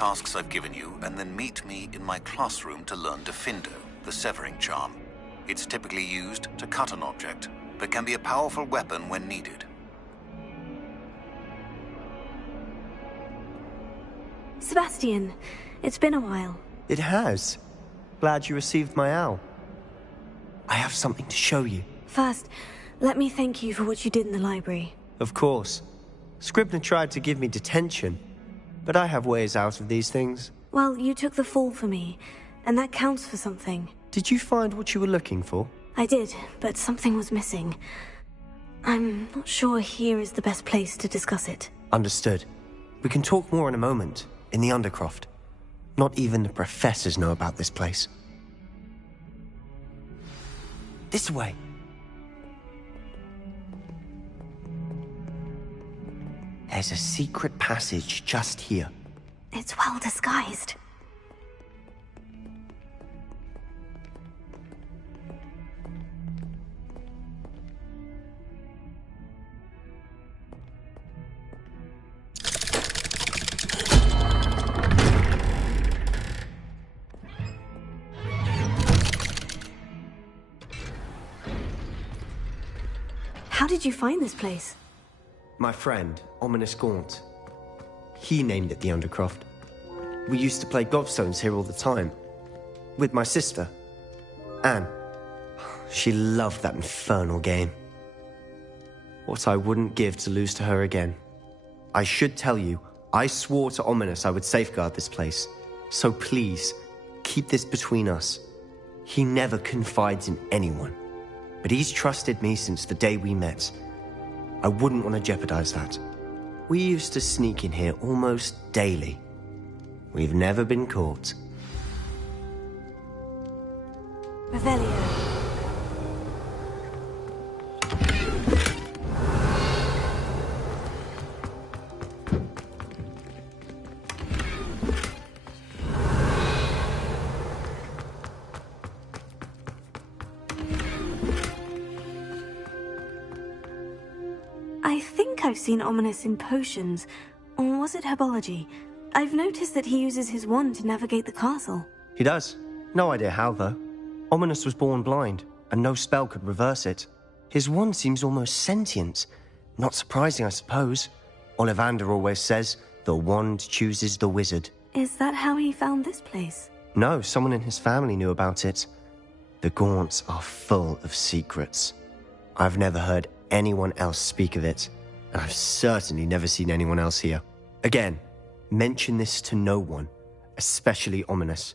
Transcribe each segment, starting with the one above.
tasks I've given you, and then meet me in my classroom to learn Defindo, the severing charm. It's typically used to cut an object, but can be a powerful weapon when needed. Sebastian, it's been a while. It has. Glad you received my owl. I have something to show you. First, let me thank you for what you did in the library. Of course. Scribner tried to give me detention, but I have ways out of these things. Well, you took the fall for me, and that counts for something. Did you find what you were looking for? I did, but something was missing. I'm not sure here is the best place to discuss it. Understood. We can talk more in a moment, in the Undercroft. Not even the professors know about this place. This way. There's a secret passage just here. It's well disguised. How did you find this place? My friend, Ominous Gaunt. He named it the Undercroft. We used to play gobstones here all the time. With my sister, Anne. She loved that infernal game. What I wouldn't give to lose to her again. I should tell you, I swore to Ominous I would safeguard this place. So please, keep this between us. He never confides in anyone. But he's trusted me since the day we met. I wouldn't want to jeopardize that. We used to sneak in here almost daily. We've never been caught. Revelio. I think I've seen Ominous in potions, or was it herbology? I've noticed that he uses his wand to navigate the castle. He does. No idea how, though. Ominous was born blind, and no spell could reverse it. His wand seems almost sentient. Not surprising, I suppose. Ollivander always says, the wand chooses the wizard. Is that how he found this place? No, someone in his family knew about it. The Gaunts are full of secrets. I've never heard anyone else speak of it, and I've certainly never seen anyone else here. Again, mention this to no one, especially Ominous.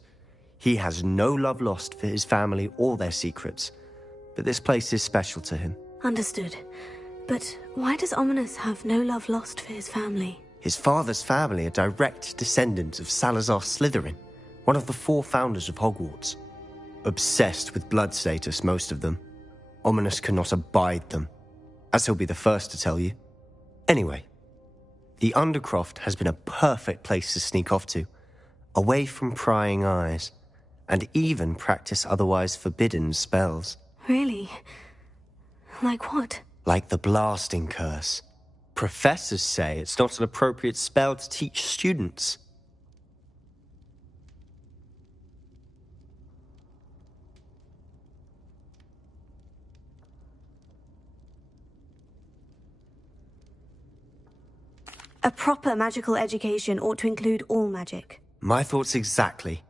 He has no love lost for his family or their secrets, but this place is special to him. Understood. But why does Ominous have no love lost for his family? His father's family are direct descendants of Salazar Slytherin, one of the 4 founders of Hogwarts. Obsessed with blood status, most of them. Ominous cannot abide them, as he'll be the first to tell you. Anyway, the Undercroft has been a perfect place to sneak off to, away from prying eyes, and even practice otherwise forbidden spells. Really? Like what? Like the blasting curse. Professors say it's not an appropriate spell to teach students. A proper magical education ought to include all magic. My thoughts exactly.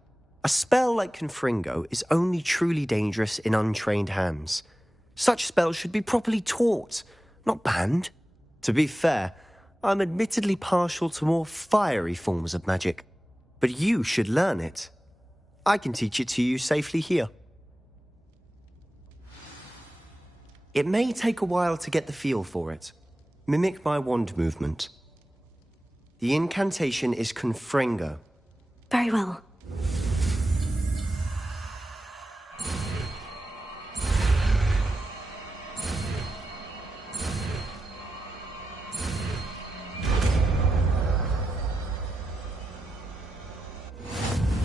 A spell like Confringo is only truly dangerous in untrained hands. Such spells should be properly taught, not banned. To be fair, I'm admittedly partial to more fiery forms of magic. But you should learn it. I can teach it to you safely here. It may take a while to get the feel for it. Mimic my wand movement. The incantation is Confringo. Very well.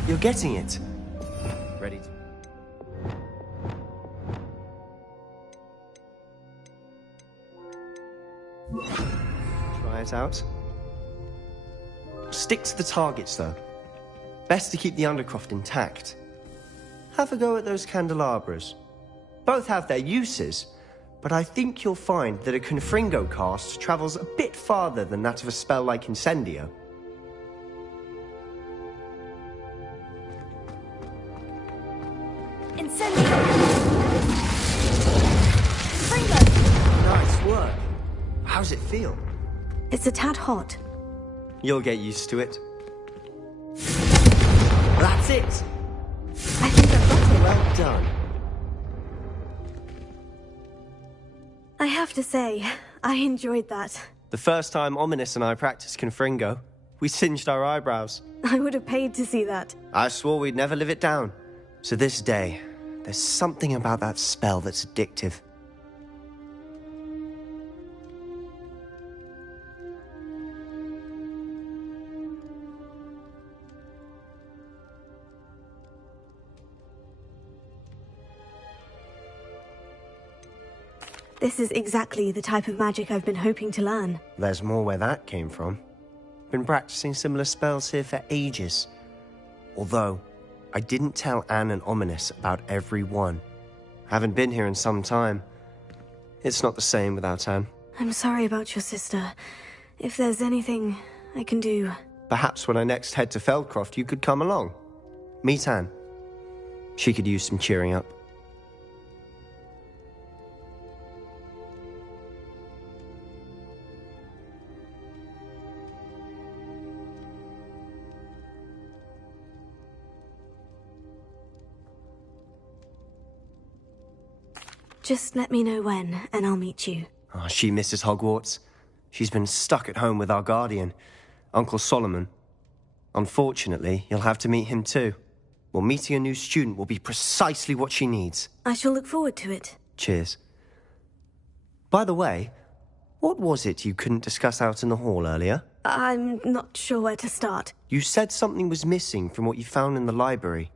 You're getting it. Ready to... Try it out. Stick to the targets, though. Best to keep the Undercroft intact. Have a go at those candelabras. Both have their uses, but I think you'll find that a Confringo cast travels a bit farther than that of a spell like Incendio. Incendio! Confringo! Nice work. How's it feel? It's a tad hot. You'll get used to it. That's it! I think I've got it. Well done. I have to say, I enjoyed that. The first time Ominous and I practiced Confringo, we singed our eyebrows. I would have paid to see that. I swore we'd never live it down. So this day, there's something about that spell that's addictive. This is exactly the type of magic I've been hoping to learn. There's more where that came from. Been practicing similar spells here for ages. Although, I didn't tell Anne and Ominous about every one. Haven't been here in some time. It's not the same without Anne. I'm sorry about your sister. If there's anything I can do... Perhaps when I next head to Feldcroft, you could come along. Meet Anne. She could use some cheering up. Just let me know when, and I'll meet you. Oh, she misses Hogwarts. She's been stuck at home with our guardian, Uncle Solomon. Unfortunately, you'll have to meet him too. Well, meeting a new student will be precisely what she needs. I shall look forward to it. Cheers. By the way, what was it you couldn't discuss out in the hall earlier? I'm not sure where to start. You said something was missing from what you found in the library.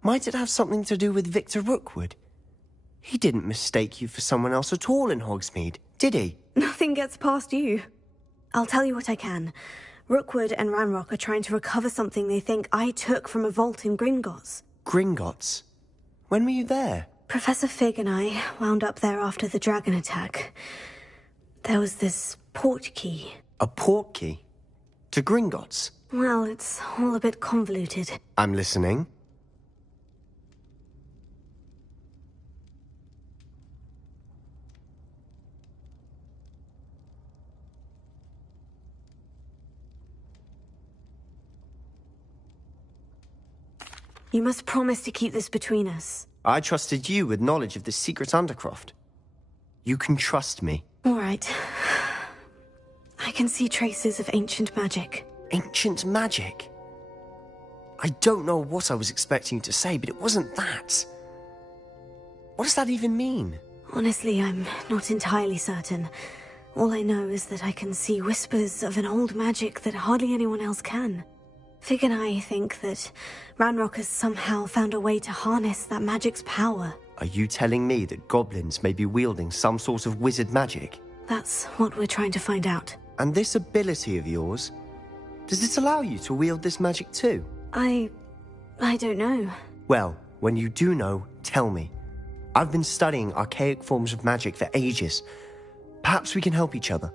Might it have something to do with Victor Rookwood? He didn't mistake you for someone else at all in Hogsmeade, did he? Nothing gets past you. I'll tell you what I can. Rookwood and Ranrock are trying to recover something they think I took from a vault in Gringotts. Gringotts? When were you there? Professor Fig and I wound up there after the dragon attack. There was this port key. A port key? To Gringotts? Well, it's all a bit convoluted. I'm listening. You must promise to keep this between us. I trusted you with knowledge of the secret Undercroft. You can trust me. All right. I can see traces of ancient magic. Ancient magic? I don't know what I was expecting you to say, but it wasn't that. What does that even mean? Honestly, I'm not entirely certain. All I know is that I can see whispers of an old magic that hardly anyone else can. Fig and I think that Ranrock has somehow found a way to harness that magic's power. Are you telling me that goblins may be wielding some sort of wizard magic? That's what we're trying to find out. And this ability of yours, does it allow you to wield this magic too? I don't know. Well, when you do know, tell me. I've been studying archaic forms of magic for ages. Perhaps we can help each other.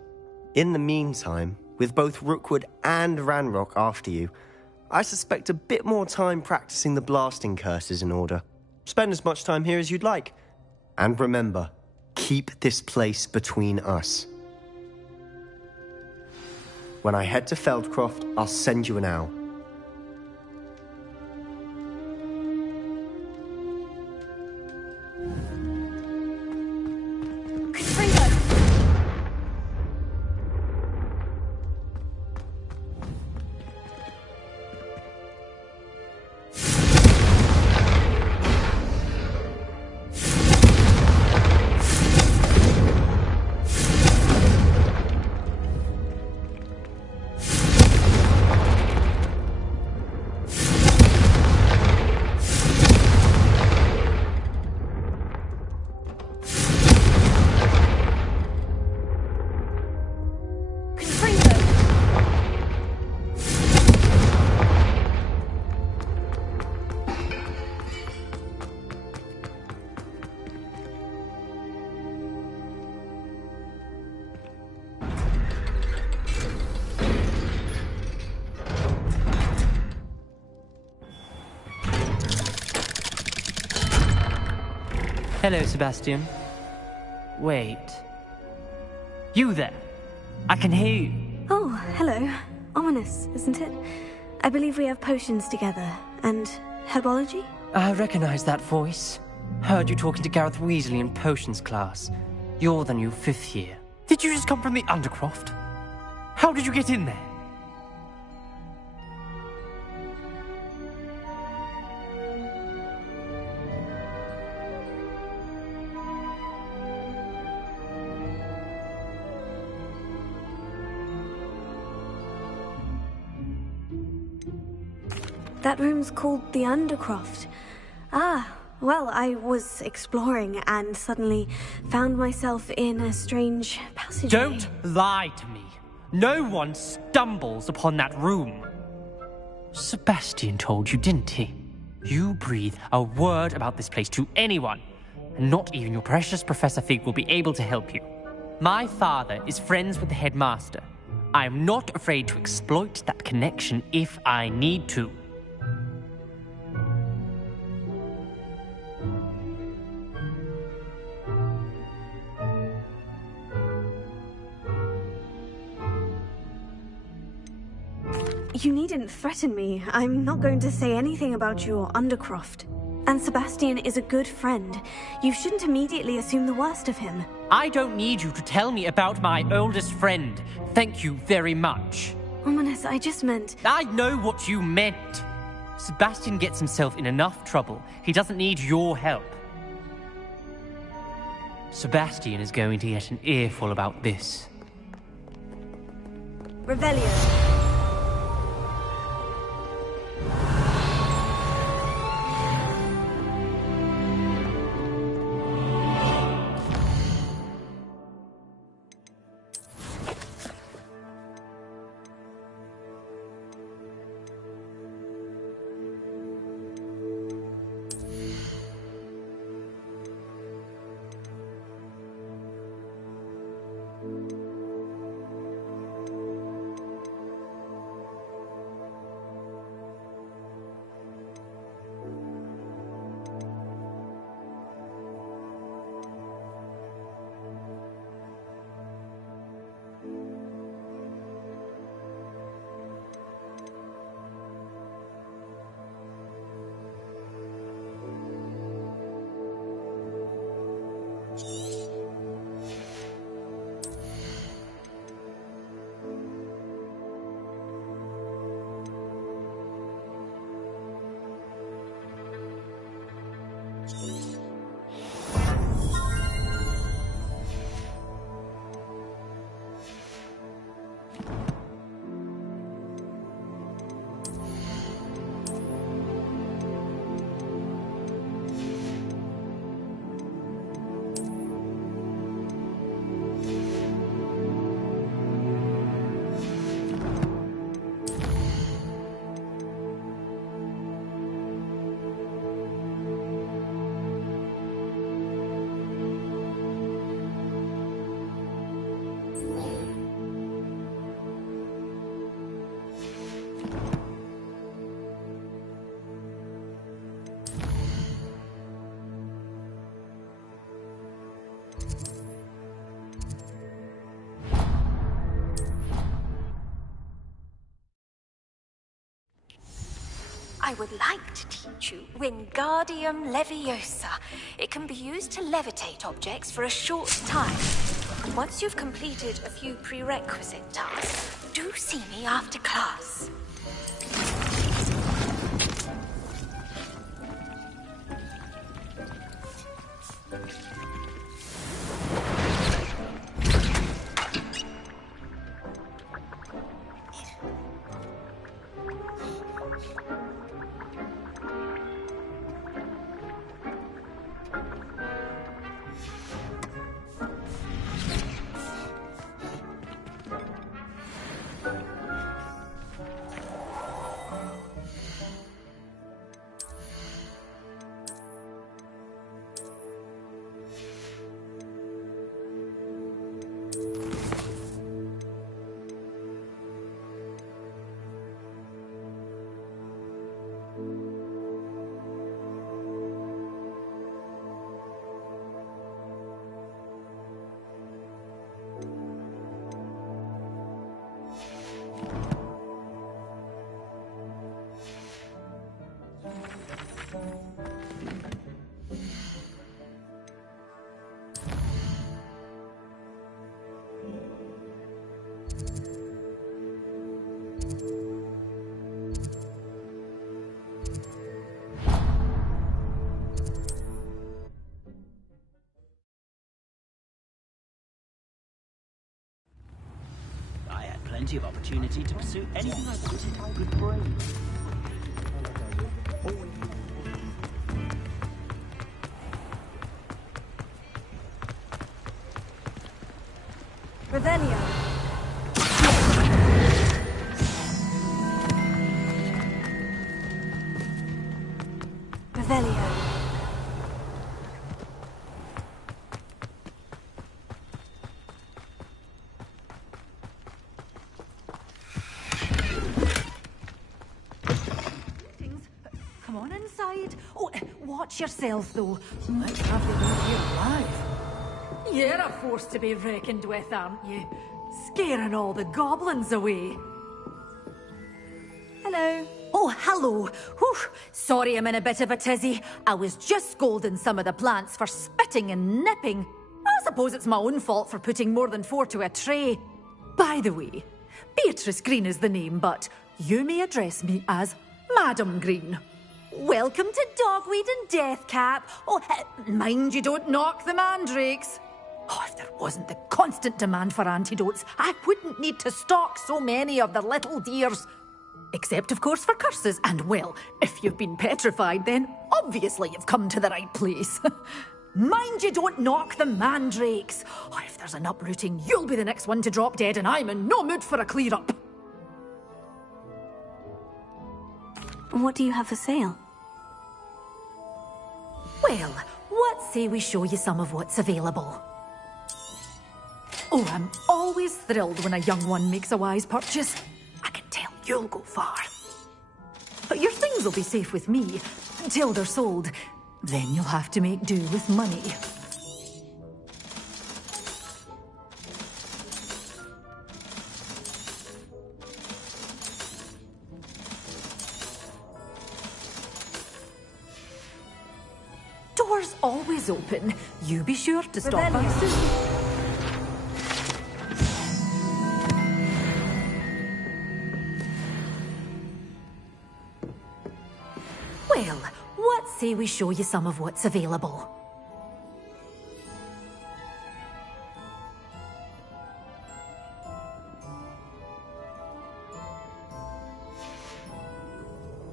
In the meantime, with both Rookwood and Ranrock after you, I suspect a bit more time practicing the blasting curses in order. Spend as much time here as you'd like. And remember, keep this place between us. When I head to Feldcroft, I'll send you an owl. Hello, Sebastian. Wait. You there? I can hear you. Oh, hello. Ominous, isn't it? I believe we have potions together. And herbology? I recognize that voice. Heard you talking to Gareth Weasley in potions class. You're the new 5th year. Did you just come from the Undercroft? How did you get in there? That room's called the Undercroft. Ah, well, I was exploring and suddenly found myself in a strange passageway. Don't lie to me. No one stumbles upon that room. Sebastian told you, didn't he? You breathe a word about this place to anyone, and not even your precious Professor Fig will be able to help you. My father is friends with the headmaster. I am not afraid to exploit that connection if I need to. You needn't threaten me. I'm not going to say anything about your Undercroft. And Sebastian is a good friend. You shouldn't immediately assume the worst of him. I don't need you to tell me about my oldest friend. Thank you very much. Ominous, I just meant... I know what you meant. Sebastian gets himself in enough trouble. He doesn't need your help. Sebastian is going to get an earful about this. Revelio. I would like to teach you Wingardium Leviosa. It can be used to levitate objects for a short time. And once you've completed a few prerequisite tasks, do see me after class. plenty of opportunity to pursue anything I wanted I could bring. Revelio. Revelio. Come on inside. Oh, watch yourself, though. Might have the room here alive. You're a force to be reckoned with, aren't you? Scaring all the goblins away. Hello. Oh, hello. Whew. Sorry I'm in a bit of a tizzy. I was just scolding some of the plants for spitting and nipping. I suppose it's my own fault for putting more than 4 to a tray. By the way, Beatrice Green is the name, but you may address me as Madam Green. Welcome to Dogweed and Deathcap. Oh, mind you don't knock the mandrakes. Oh, if there wasn't the constant demand for antidotes, I wouldn't need to stock so many of the little dears. Except, of course, for curses. And, well, if you've been petrified, then obviously you've come to the right place. Mind you don't knock the mandrakes. Oh, if there's an uprooting, you'll be the next one to drop dead, and I'm in no mood for a clear-up. What do you have for sale? Well, what say we show you some of what's available? Oh, I'm always thrilled when a young one makes a wise purchase. I can tell you'll go far. But your things will be safe with me until they're sold. Then you'll have to make do with money. Doors always open. You be sure to stop by soon. Well, what say we show you some of what's available?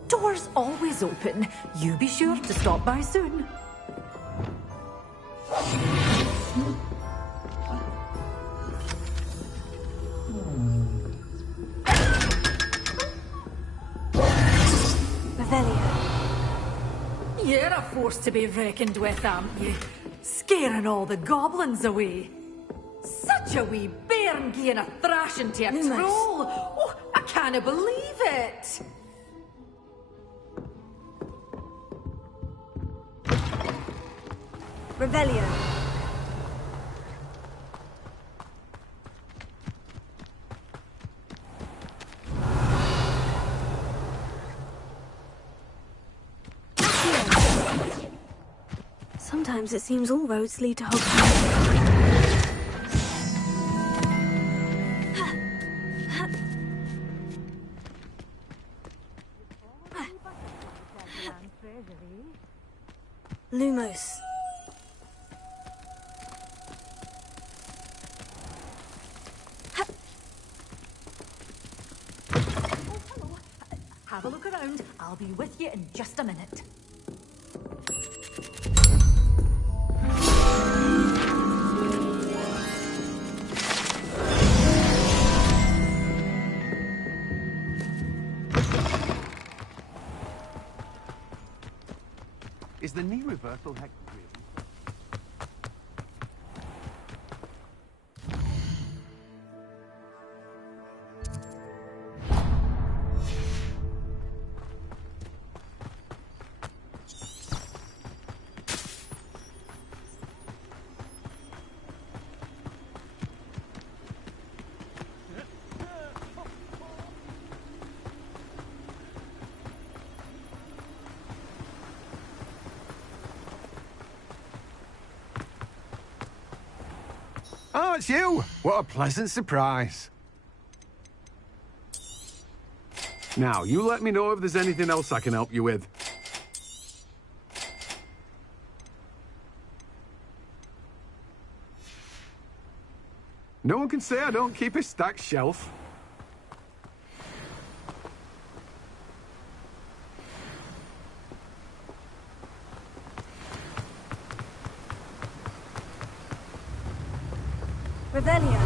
Doors always open. You be sure to stop by soon. You're a force to be reckoned with, aren't you? Scaring all the goblins away. Such a wee bairn giving a thrashing to a troll. Oh, I can't believe it. Revelio. Sometimes it seems all roads lead to Hogwarts. Lumos. Have a look around. I'll be with you in just a minute. Is the knee reversal hack real? Oh, it's you! What a pleasant surprise. Now, you let me know if there's anything else I can help you with. No one can say I don't keep a stacked shelf. Revelio.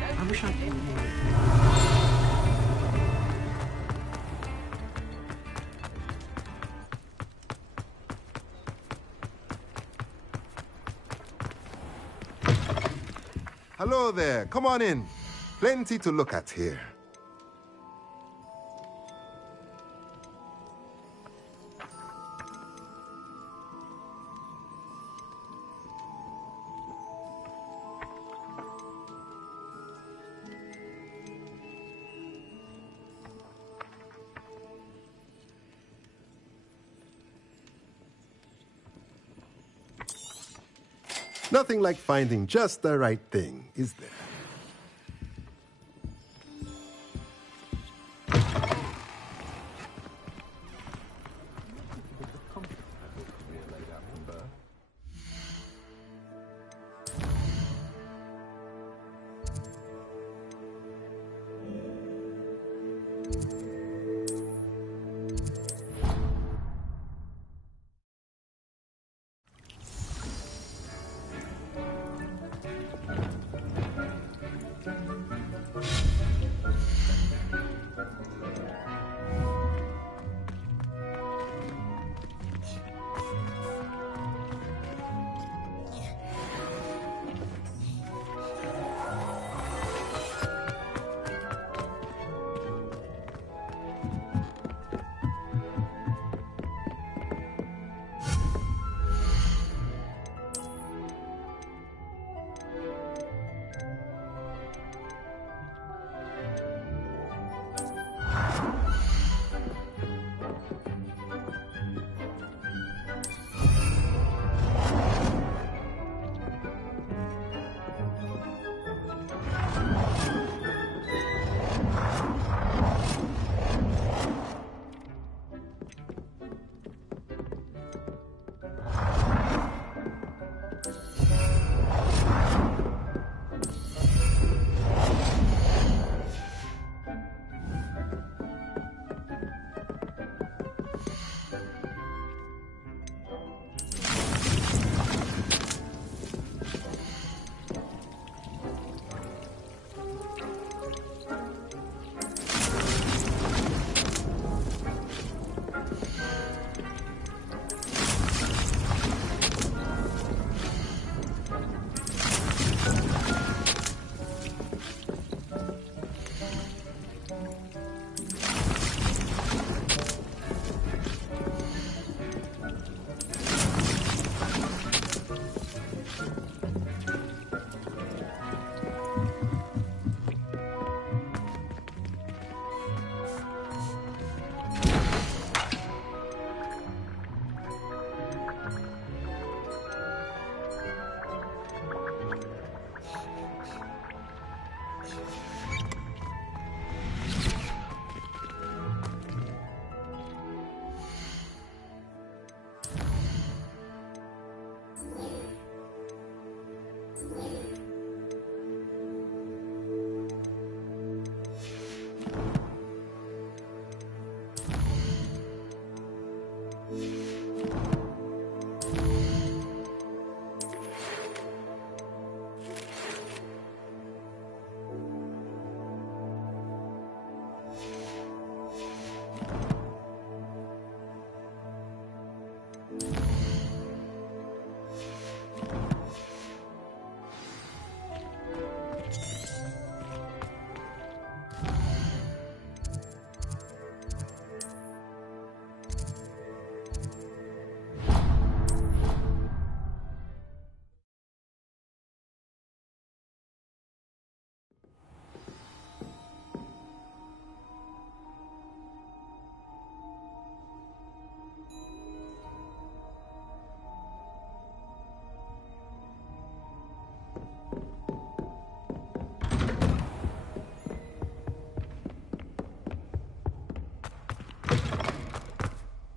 I wish I knew more. Hello there. Come on in. Plenty to look at here. Nothing like finding just the right thing, is there?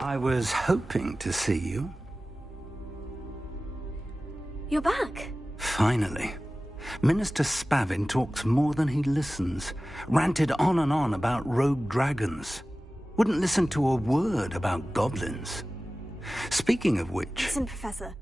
I was hoping to see you. You're back. Finally. Minister Spavin talks more than he listens. Ranted on and on about rogue dragons. Wouldn't listen to a word about goblins. Speaking of which... Listen, Professor.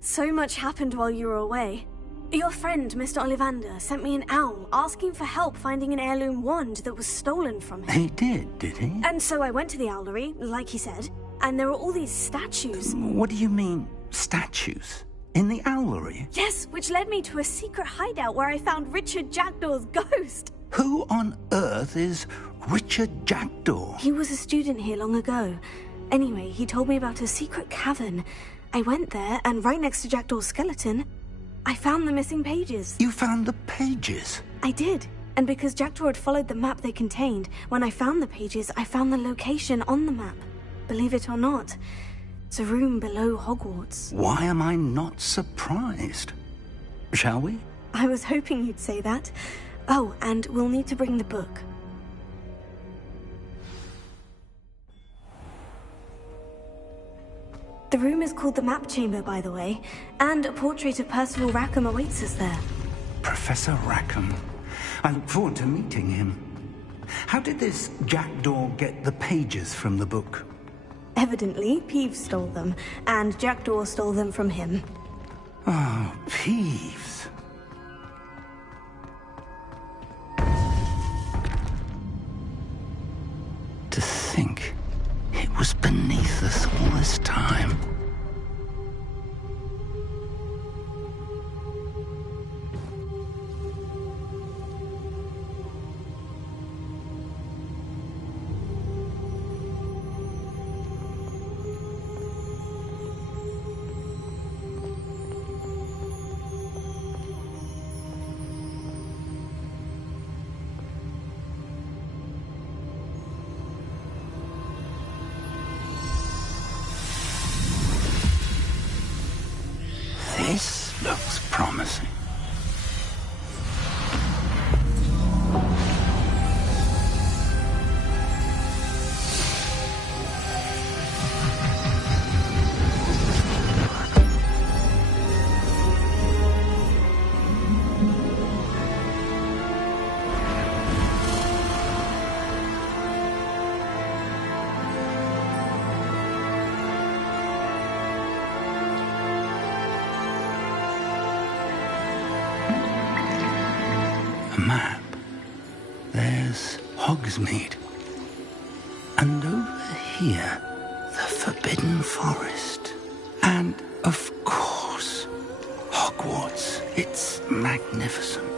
So much happened while you were away. Your friend, Mr. Ollivander, sent me an owl asking for help finding an heirloom wand that was stolen from him. He did he? And so I went to the owlery, like he said, and there were all these statues. What do you mean, statues? In the owlery? Yes, which led me to a secret hideout where I found Richard Jackdaw's ghost. Who on earth is Richard Jackdaw? He was a student here long ago. Anyway, he told me about a secret cavern. I went there, and right next to Jackdaw's skeleton, I found the missing pages. You found the pages? I did. And because Jackdaw had followed the map they contained, when I found the pages, I found the location on the map. Believe it or not, it's a room below Hogwarts. Why am I not surprised? Shall we? I was hoping you'd say that. Oh, and we'll need to bring the book. The room is called the Map Chamber, by the way, and a portrait of Percival Rackham awaits us there. Professor Rackham. I look forward to meeting him. How did this Jackdaw get the pages from the book? Evidently, Peeves stole them, and Jackdaw stole them from him. Oh, Peeves. To think it was beneath us all this time. This looks promising. Map. There's Hogsmeade. And over here, the Forbidden Forest. And, of course, Hogwarts. It's magnificent.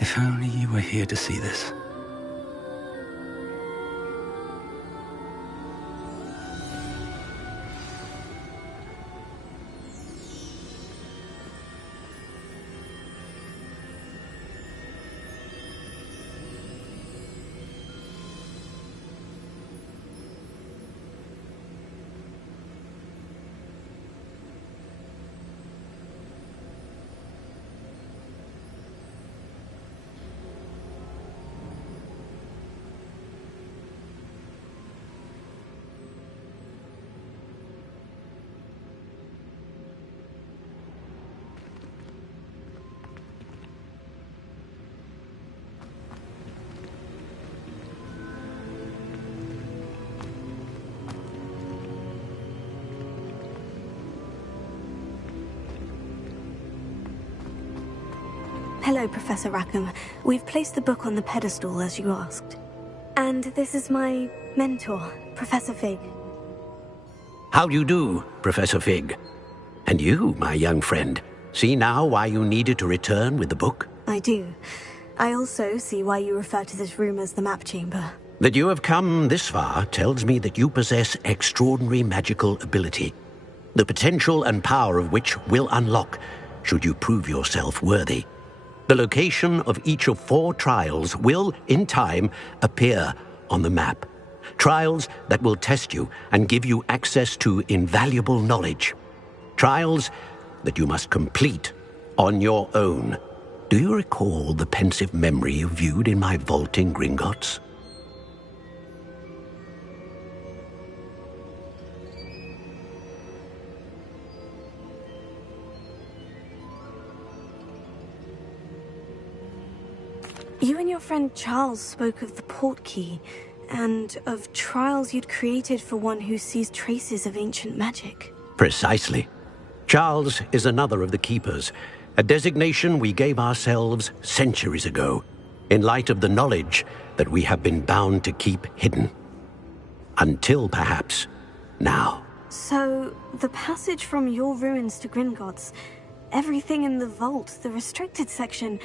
If only you were here to see this. Hello, Professor Rackham. We've placed the book on the pedestal, as you asked. And this is my mentor, Professor Fig. How do you do, Professor Fig? And you, my young friend, see now why you needed to return with the book? I do. I also see why you refer to this room as the Map Chamber. That you have come this far tells me that you possess extraordinary magical ability, the potential and power of which will unlock, should you prove yourself worthy. The location of each of 4 trials will, in time, appear on the map. Trials that will test you and give you access to invaluable knowledge. Trials that you must complete on your own. Do you recall the pensive memory you viewed in my vault in Gringotts? You and your friend Charles spoke of the port key, and of trials you'd created for one who sees traces of ancient magic. Precisely. Charles is another of the Keepers, a designation we gave ourselves centuries ago, in light of the knowledge that we have been bound to keep hidden. Until, perhaps, now. So, the passage from your ruins to Gringotts, everything in the vault, the restricted section,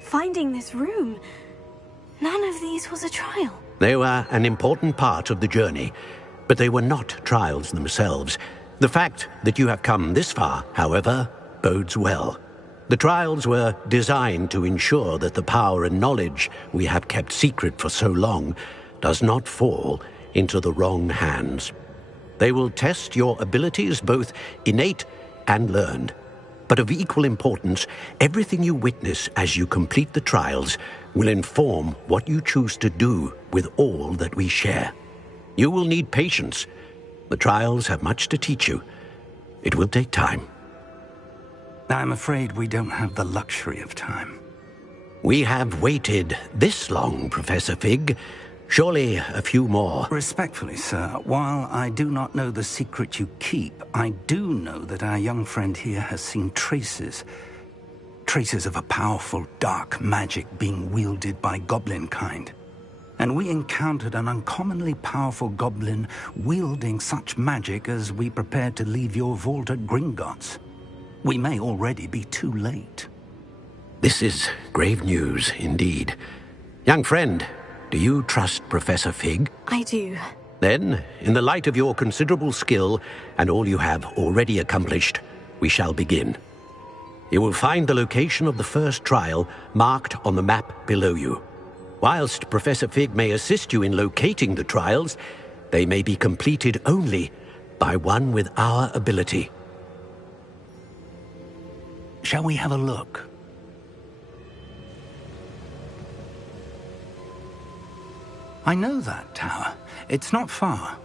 finding this room, none of these was a trial. They were an important part of the journey, but they were not trials themselves. The fact that you have come this far, however, bodes well. The trials were designed to ensure that the power and knowledge we have kept secret for so long does not fall into the wrong hands. They will test your abilities, both innate and learned. But of equal importance, everything you witness as you complete the trials will inform what you choose to do with all that we share. You will need patience. The trials have much to teach you. It will take time. I'm afraid we don't have the luxury of time. We have waited this long, Professor Fig. Surely a few more. Respectfully, sir, while I do not know the secret you keep, I do know that our young friend here has seen traces of a powerful dark magic being wielded by goblin kind. And we encountered an uncommonly powerful goblin wielding such magic as we prepared to leave your vault at Gringotts. We may already be too late. This is grave news indeed. Young friend, do you trust Professor Fig? I do. Then, in the light of your considerable skill and all you have already accomplished, we shall begin. You will find the location of the first trial marked on the map below you. Whilst Professor Fig may assist you in locating the trials, they may be completed only by one with our ability. Shall we have a look? I know that tower. It's not far.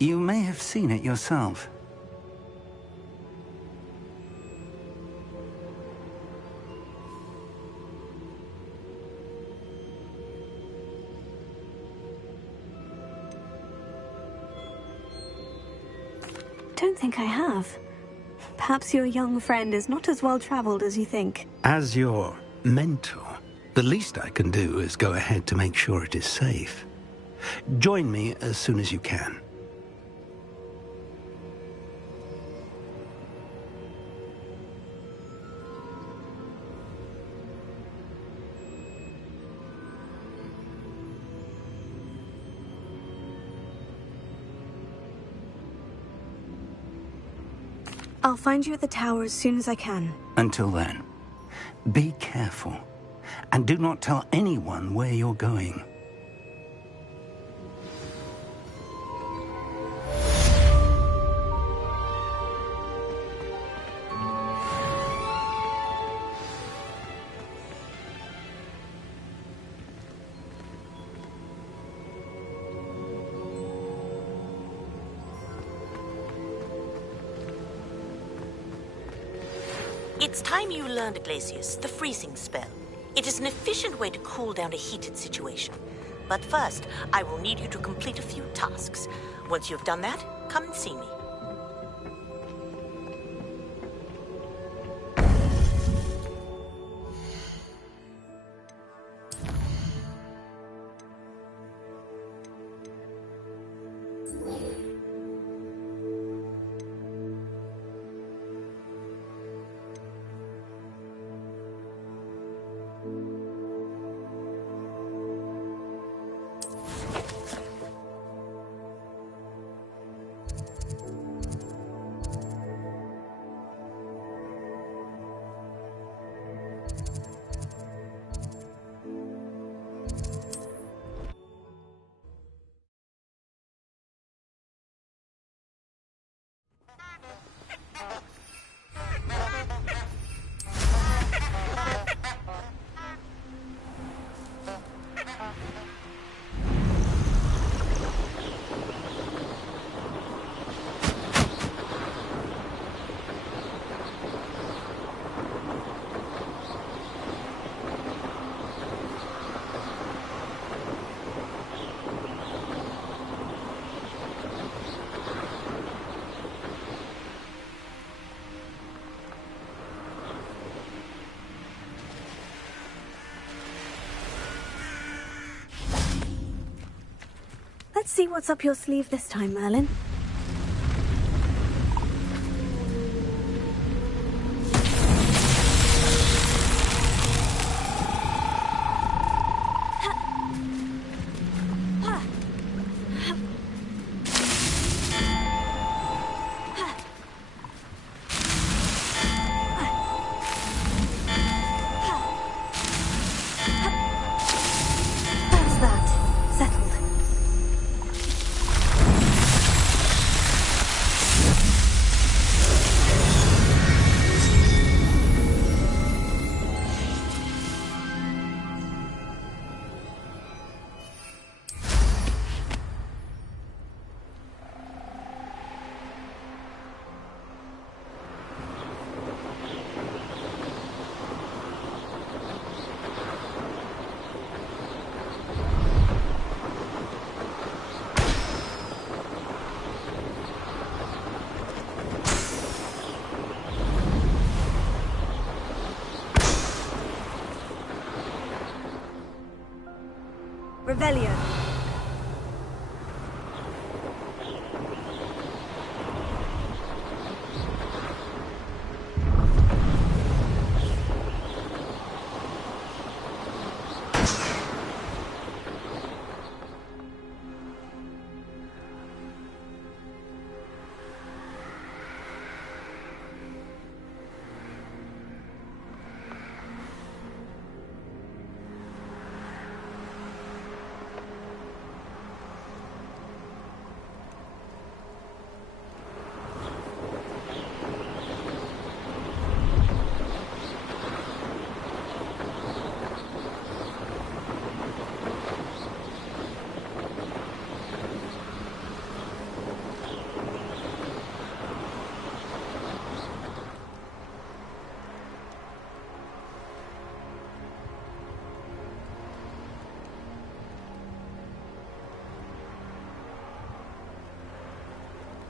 You may have seen it yourself. Don't think I have. Perhaps your young friend is not as well-traveled as you think. As your mentor, the least I can do is go ahead to make sure it is safe. Join me as soon as you can. I'll find you at the tower as soon as I can. Until then, be careful, and do not tell anyone where you're going. It's time you learned, Glacius, the freezing spell. It is an efficient way to cool down a heated situation. But first, I will need you to complete a few tasks. Once you've done that, come and see me. Let's see what's up your sleeve this time, Merlin. Revelio.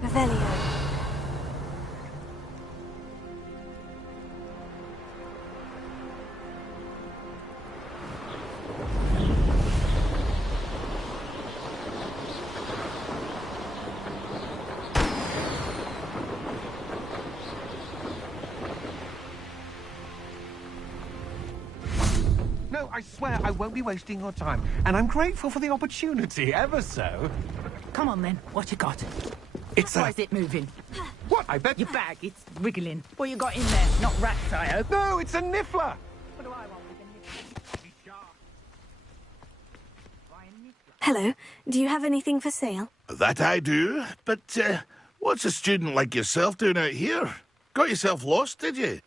Revelio. No, I swear I won't be wasting your time. And I'm grateful for the opportunity, ever so. Come on then, what you got? Why is it moving? What? I bet... Your bag, it's wriggling. What you got in there? Not rats, I hope. No, it's a niffler! What do I want with a niffler? Hello, do you have anything for sale? That I do, but what's a student like yourself doing out here? Got yourself lost, did you?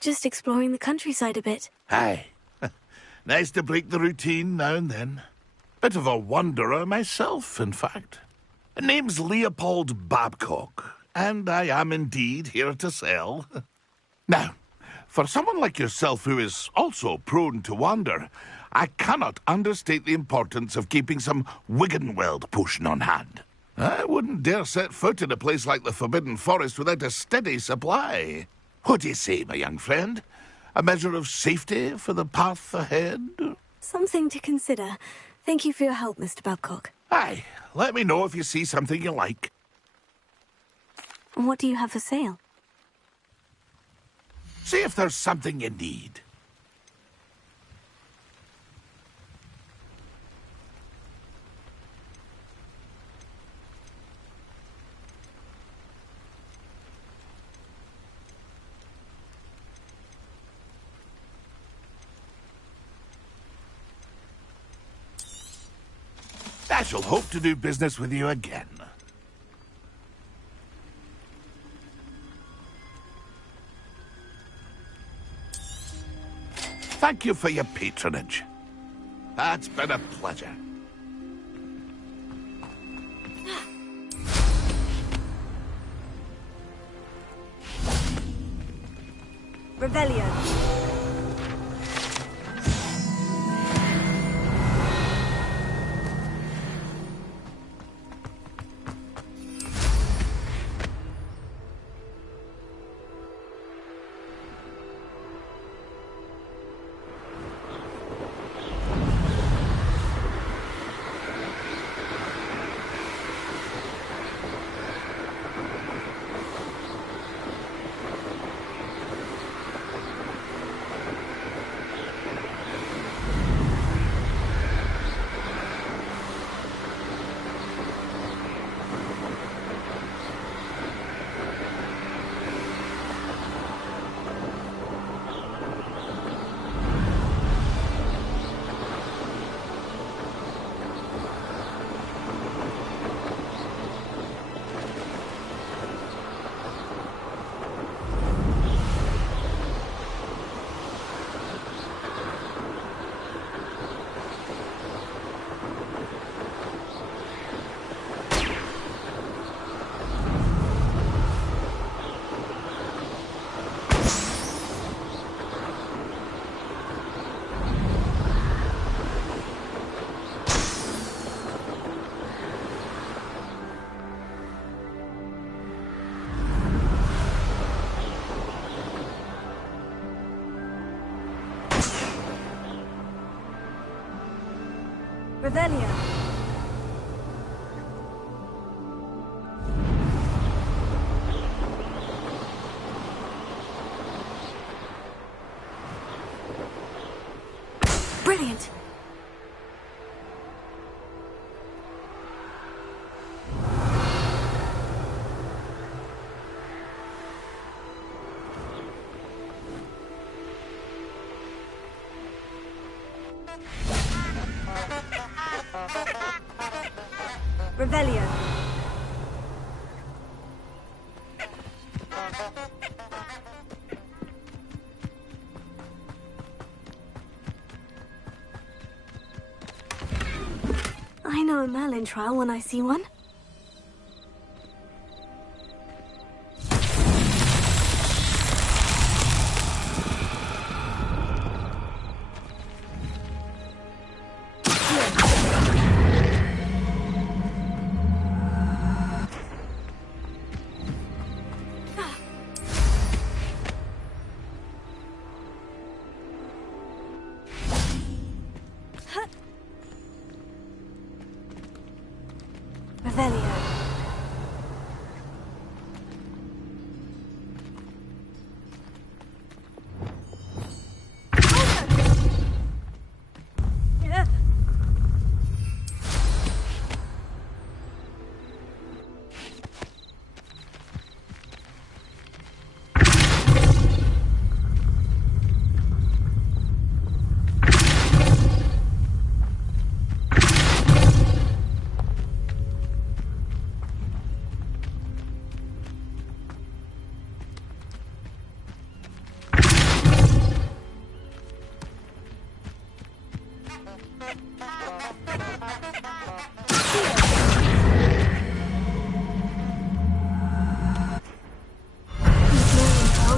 Just exploring the countryside a bit. Aye. Nice to break the routine now and then. Bit of a wanderer myself, in fact. Name's Leopold Babcock, and I am indeed here to sell. Now, for someone like yourself who is also prone to wander, I cannot understate the importance of keeping some Wiggenweld potion on hand. I wouldn't dare set foot in a place like the Forbidden Forest without a steady supply. What do you say, my young friend? A measure of safety for the path ahead? Something to consider. Thank you for your help, Mr. Babcock. Aye, let me know if you see something you like. What do you have for sale? See if there's something you need. I shall hope to do business with you again. Thank you for your patronage. That's been a pleasure. Revelio. Revelio. Brilliant. Revelio. I know a Merlin trial when I see one. Revelio.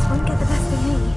Won't get the best of me.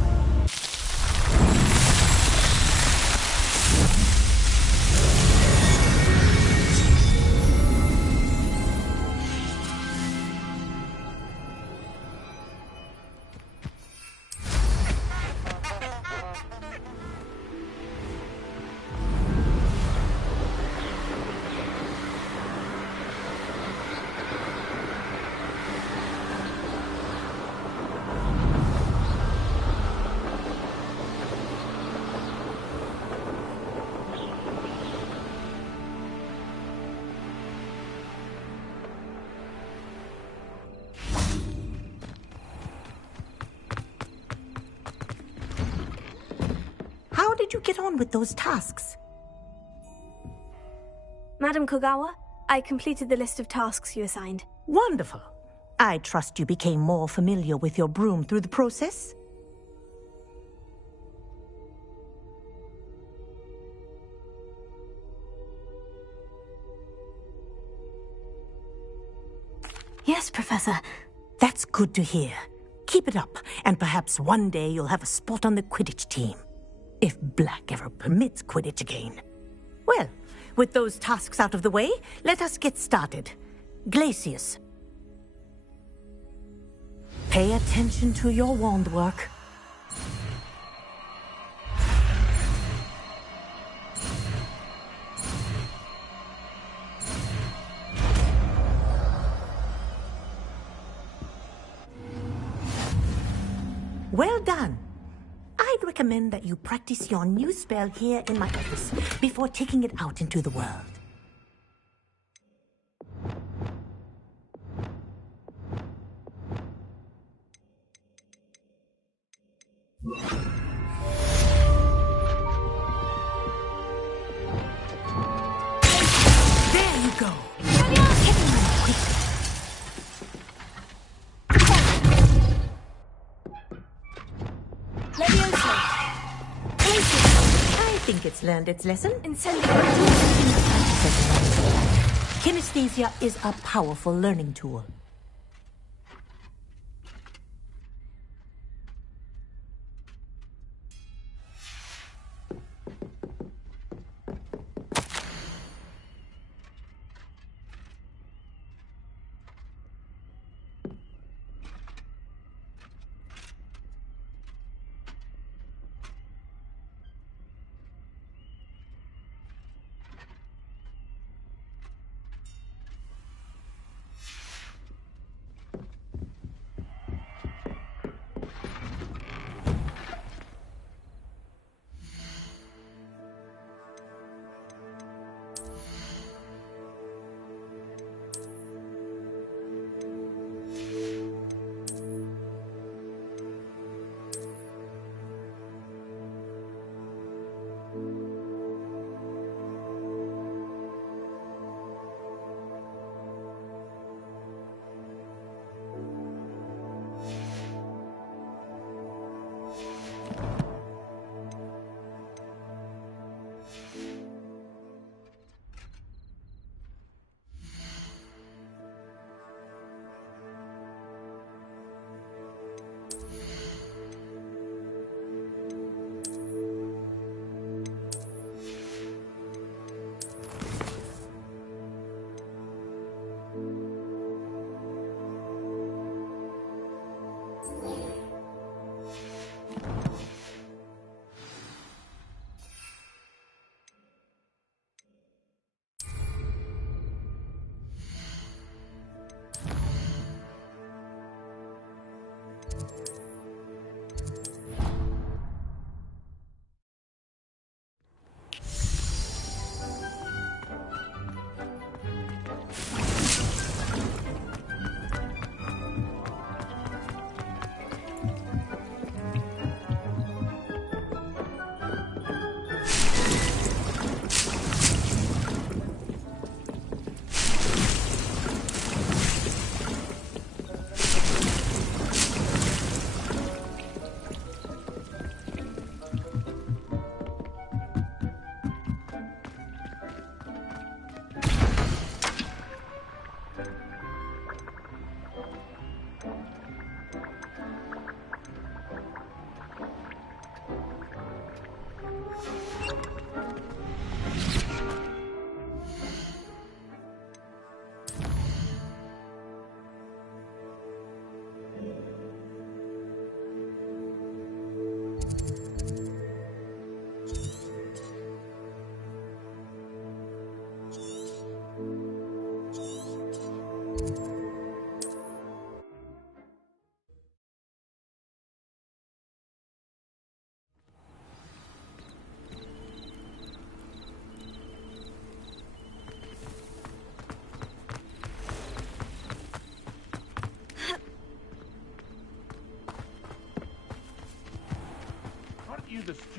How did you get on with those tasks? Madam Kogawa, I completed the list of tasks you assigned. Wonderful. I trust you became more familiar with your broom through the process? Yes, Professor. That's good to hear. Keep it up, and perhaps one day you'll have a spot on the Quidditch team. If Black ever permits Quidditch again. Well, with those tasks out of the way, let us get started. Glacius. Pay attention to your wand work. Well done. I'd recommend that you practice your new spell here in my office before taking it out into the world. There you go. I think it's learned its lesson. Kinesthesia is a powerful learning tool.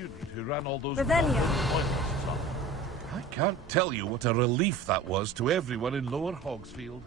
student who ran all those Revelio. toilets up. I can't tell you what a relief that was to everyone in Lower Hogsfield.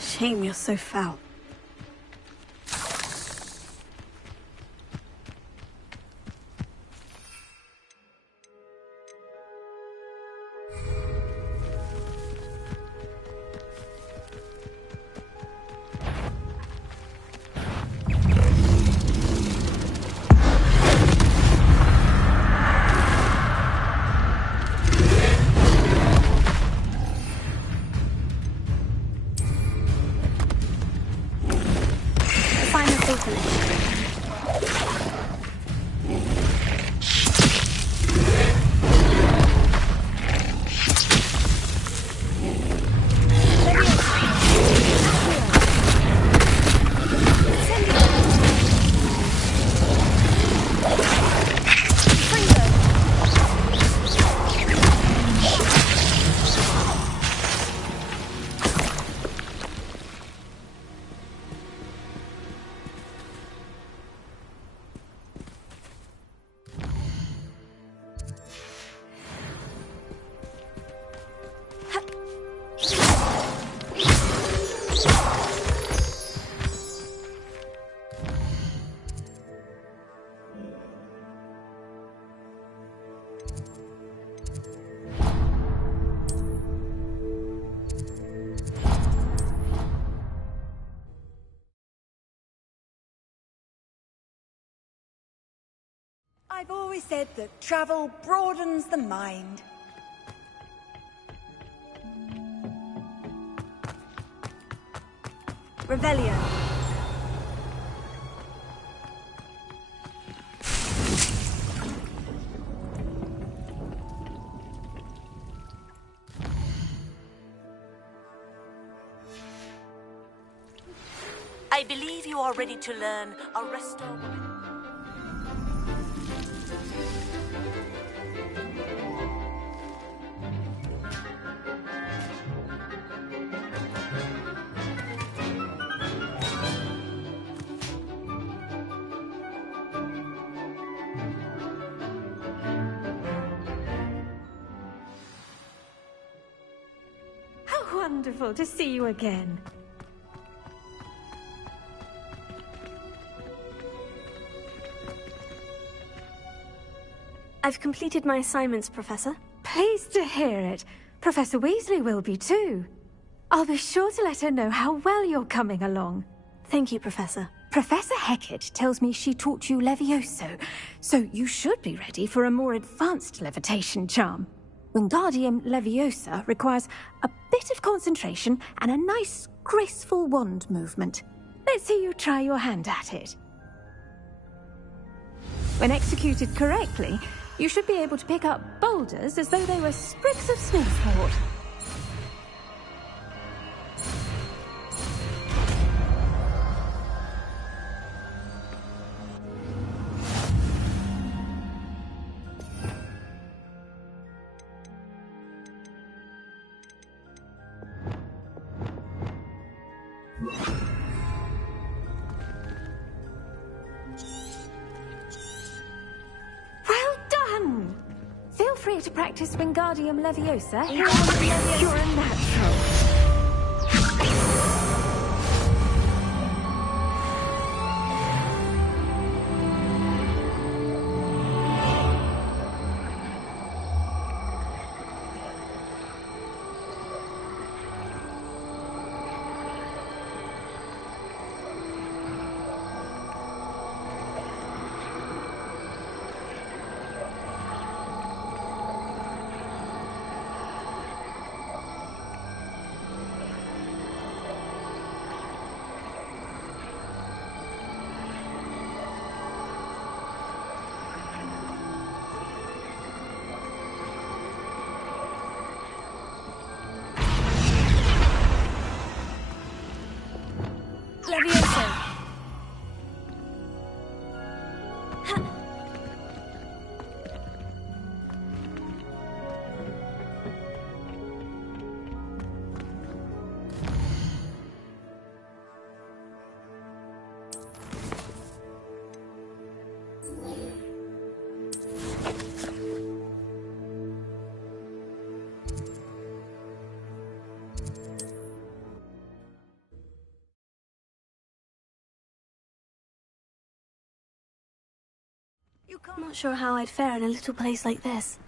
Shame you're so foul. I've always said that travel broadens the mind. Revelio. I believe you are ready to learn Arresto. How wonderful to see you again. I've completed my assignments, Professor. Pleased to hear it. Professor Weasley will be too. I'll be sure to let her know how well you're coming along. Thank you, Professor. Professor Hecat tells me she taught you Levioso, so you should be ready for a more advanced levitation charm. Wingardium Leviosa requires a bit of concentration and a nice, graceful wand movement. Let's see you try your hand at it. When executed correctly, you should be able to pick up boulders as though they were sprigs of smoothwort. Well done! Feel free to practice Wingardium Leviosa. You're a natural. I'm not sure how I'd fare in a little place like this.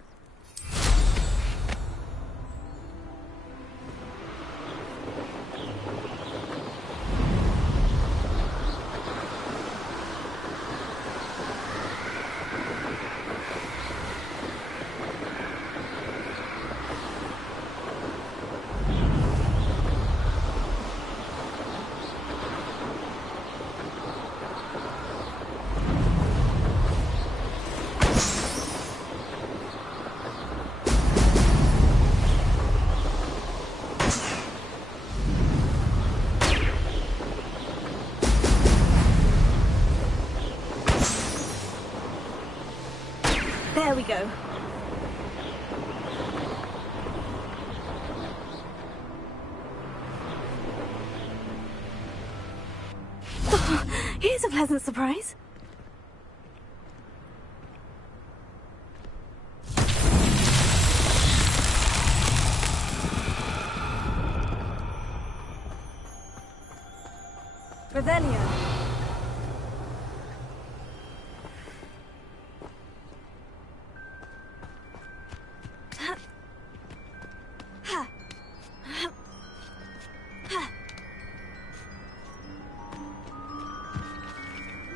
There we go. Oh, here's a pleasant surprise. Revelio.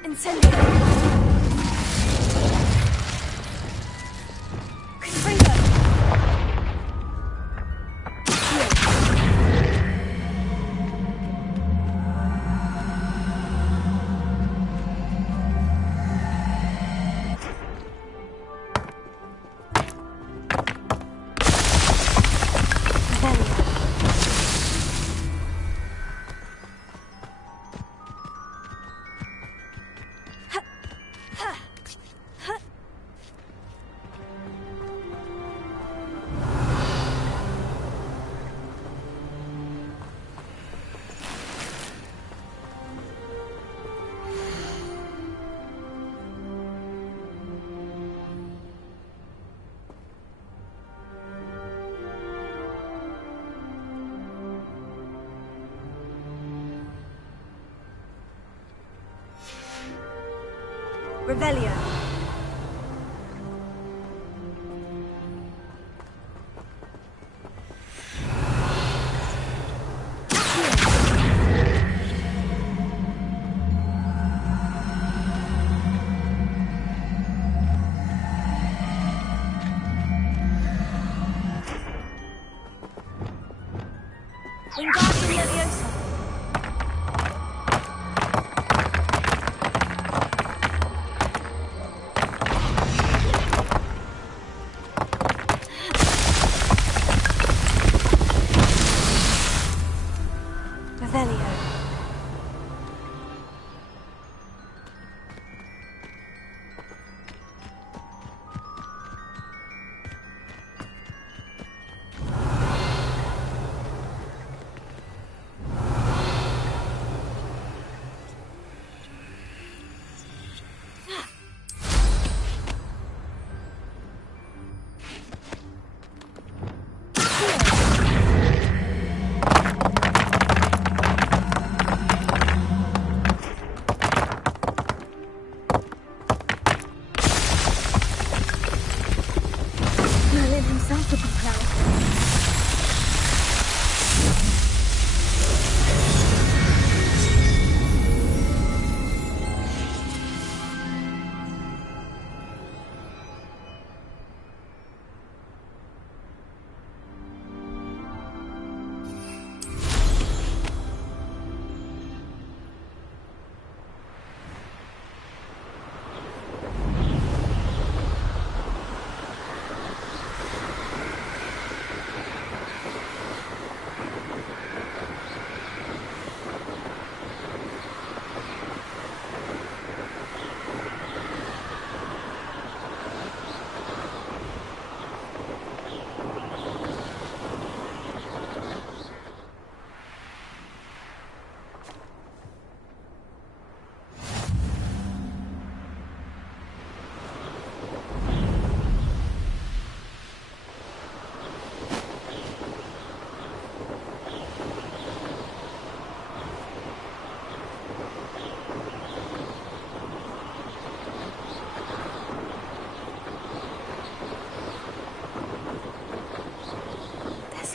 Incendio. Confringo. Revelio. Wingardium Leviosa.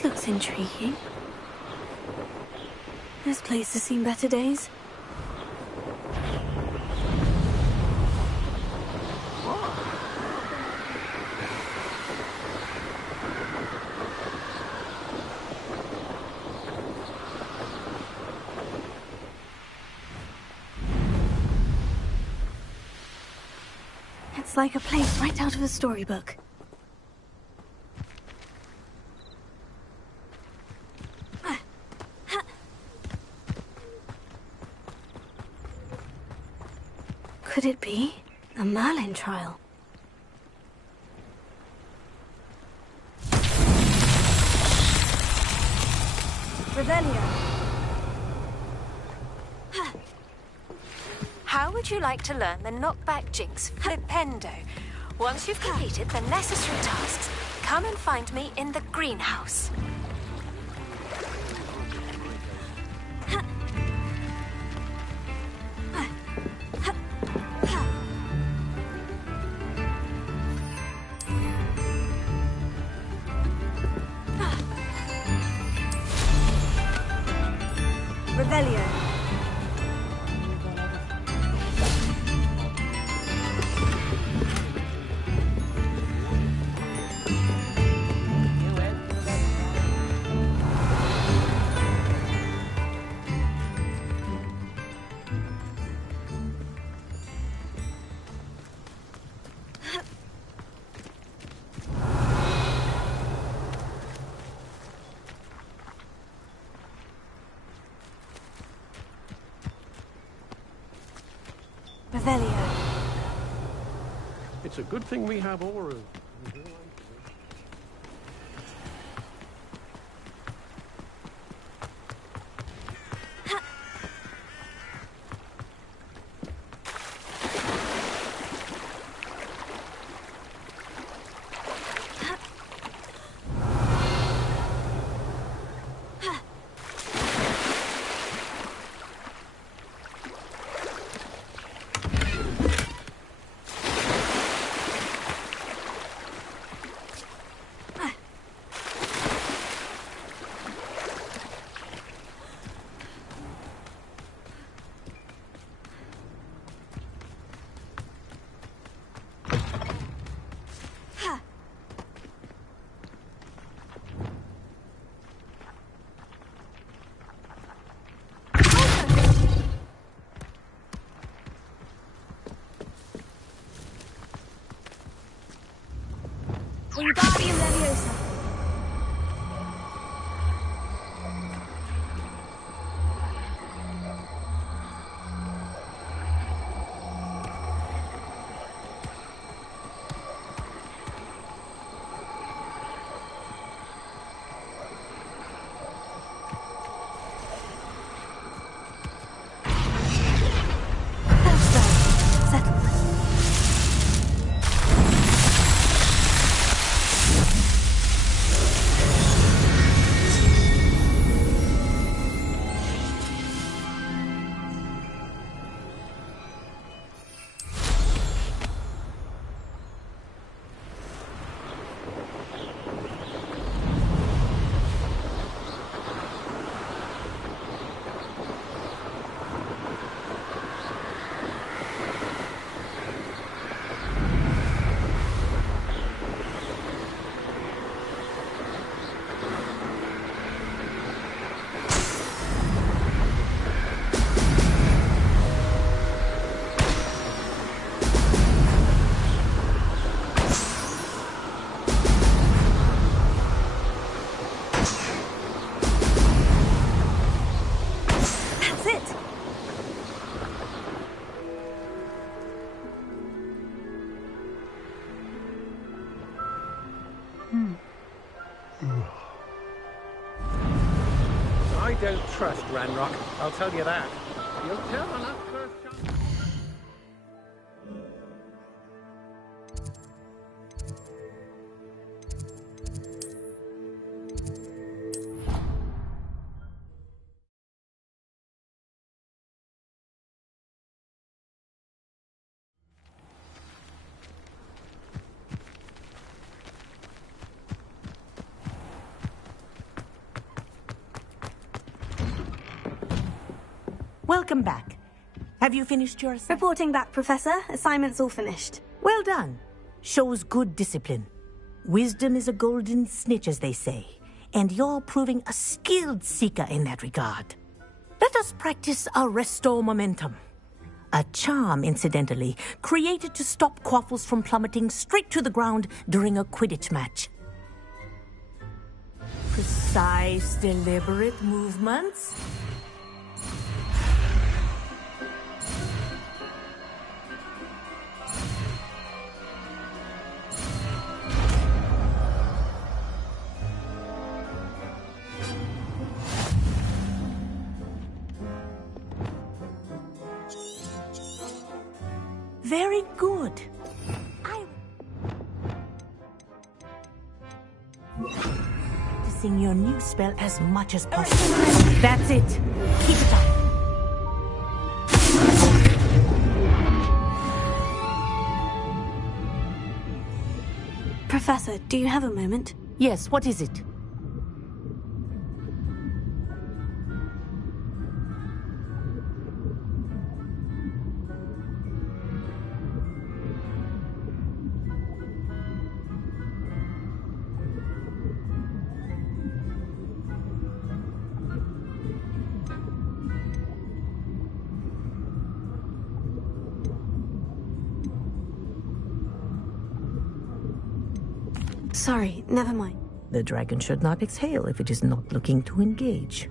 This looks intriguing. This place has seen better days. It's like a place right out of a storybook. Could it be a Merlin trial? Revelio. How would you like to learn the knockback jinx Flipendo? Once you've completed the necessary tasks, come and find me in the greenhouse. Revelio. Revelio. It's a good thing we have Oru. Wingardium Leviosa. I don't trust Ranrock, I'll tell you that. You'll tell on us first chance. Welcome back. Have you finished your assignment? Reporting back, Professor. Assignment's all finished. Well done. Shows good discipline. Wisdom is a golden snitch, as they say, and you're proving a skilled seeker in that regard. Let us practice Arresto Momentum. A charm, incidentally, created to stop quaffles from plummeting straight to the ground during a Quidditch match. Precise, deliberate movements. Very good. Practicing your new spell as much as possible. That's it. Keep it up. Professor, do you have a moment? Yes, what is it? Sorry, never mind. The dragon should not exhale if it is not looking to engage.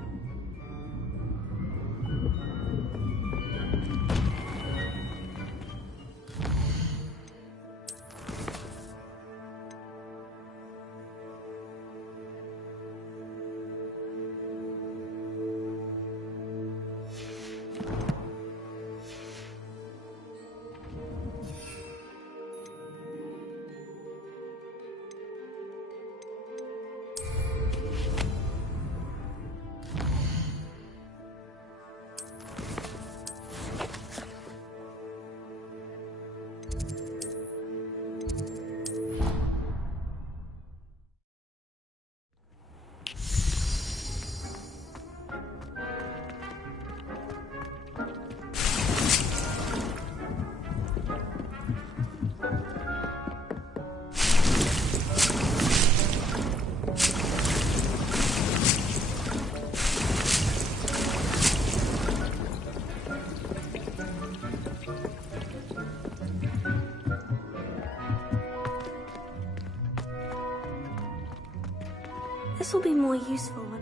This will be more useful when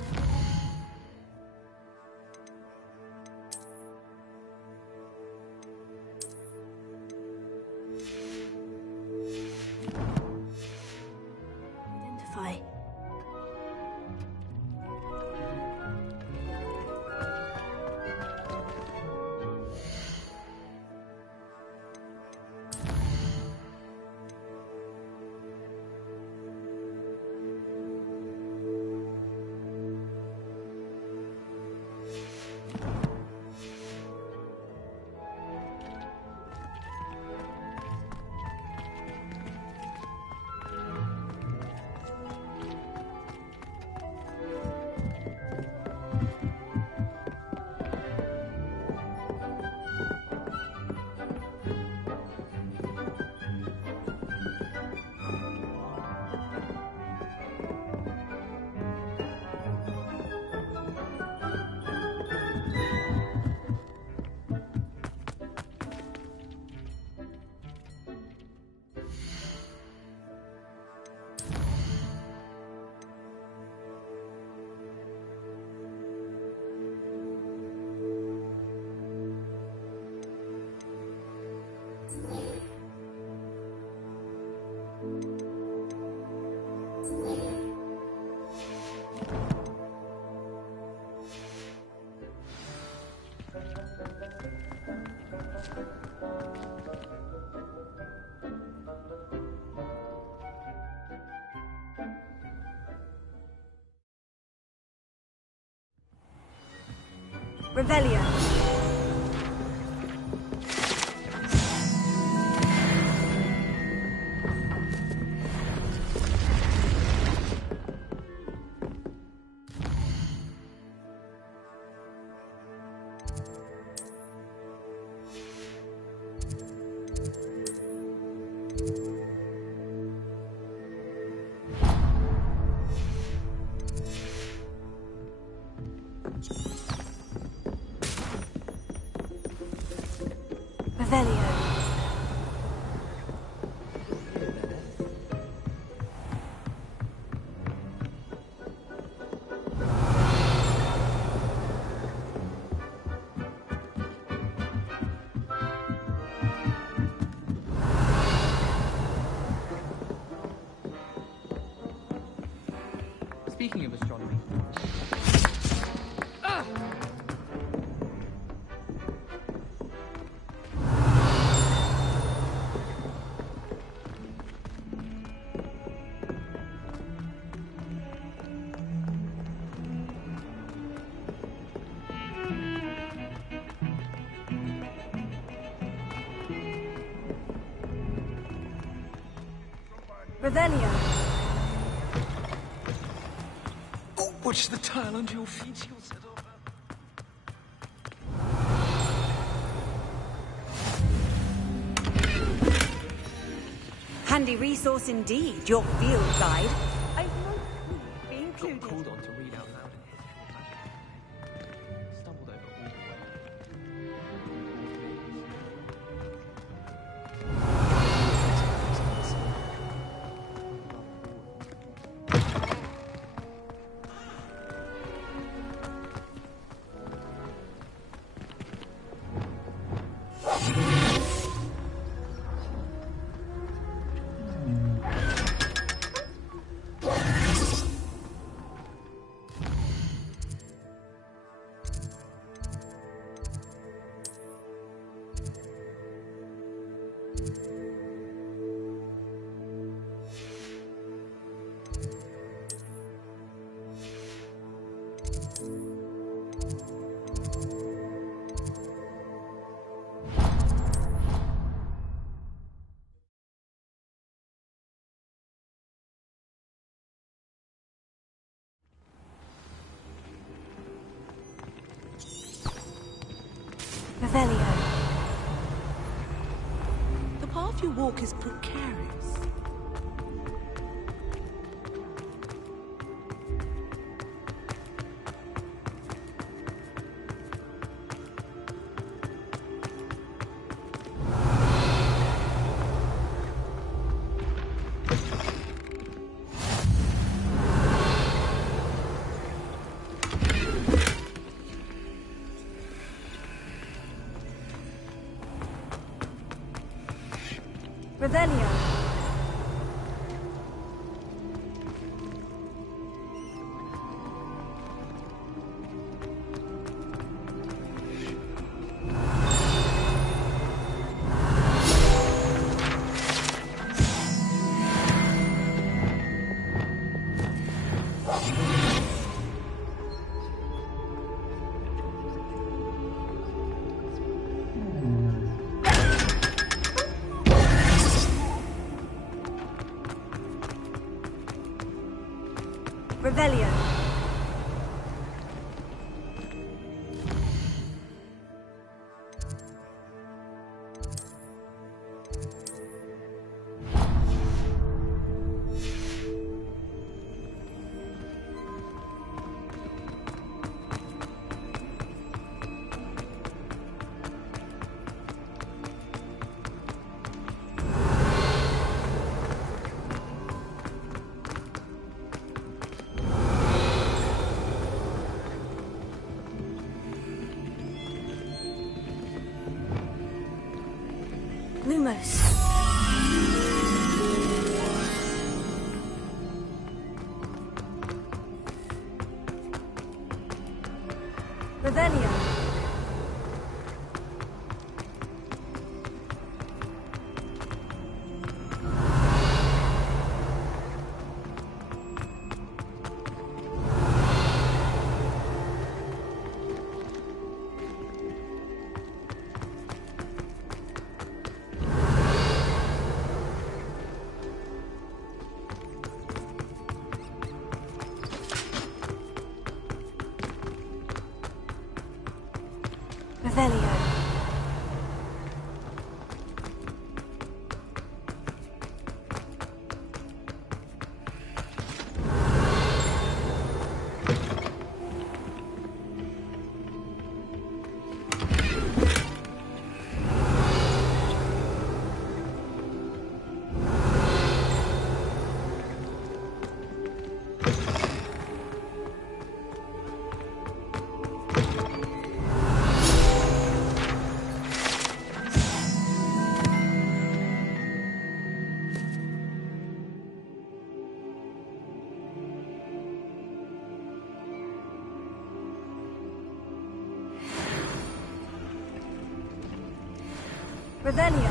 identify. Revelio. Revelio. Speaking of astronomy. Revelio. Oh, watch the tile under your feet, you'll settle. Handy resource indeed, your field guide. I won't be included. Got called on to read out loud in history. Stumbled over all the way. Revelio. The path you walk is precarious. Revelio. Revelio. Lumos. Revelio. Revelio.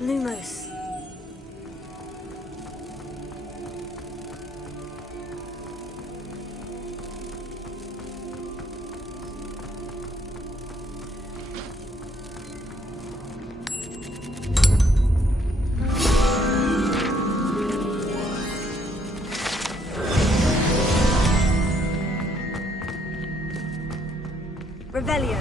Lumos. Revelio.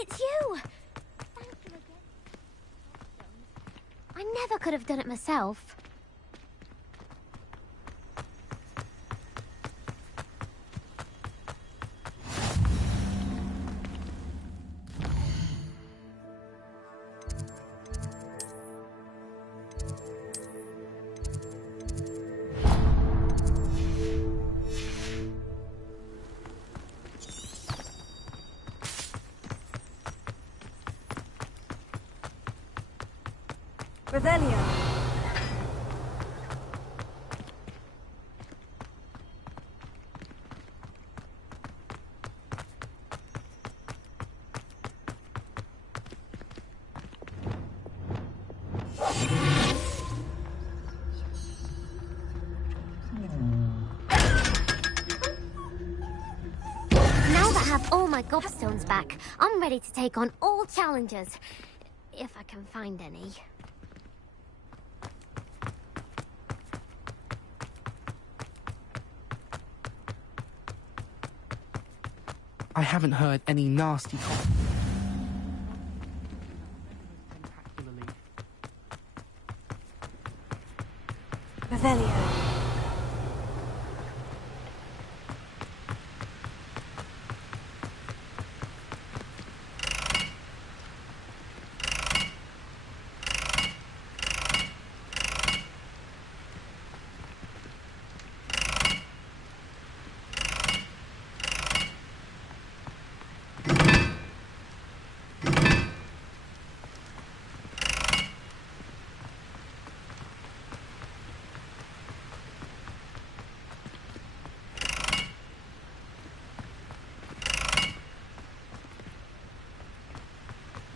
It's you! Thank you again. I never could have done it myself. Revelio. Now that I have all my gobstones back, I'm ready to take on all challenges. If I can find any. I haven't heard any nasty Revelio.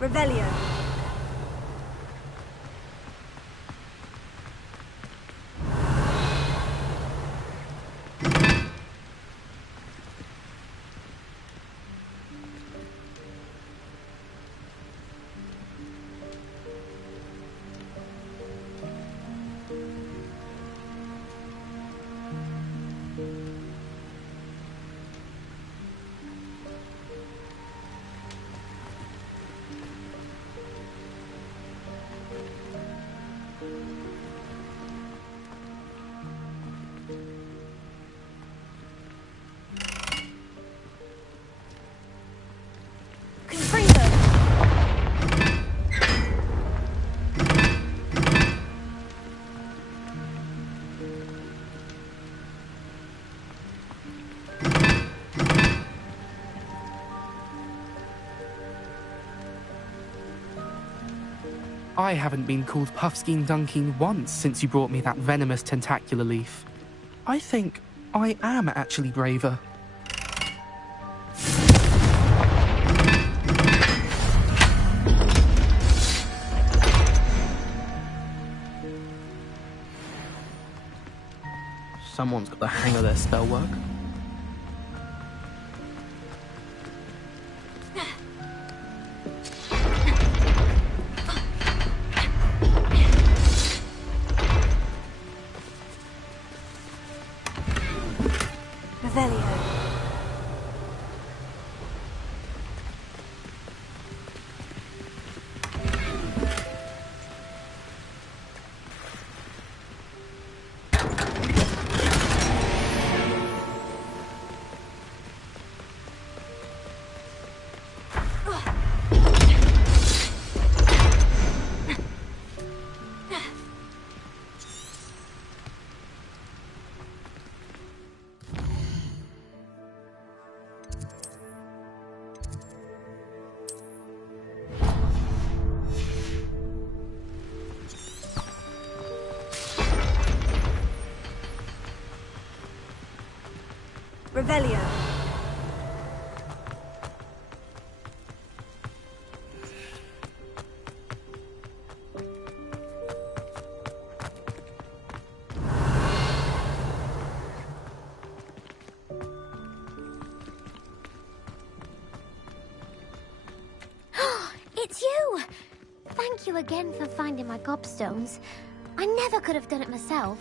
Revelio. I haven't been called Puffskein Dunkeen once since you brought me that venomous tentacular leaf. I think I am actually braver. Someone's got the hang of their spell work. Revelio. It's you! Thank you again for finding my gobstones. I never could have done it myself.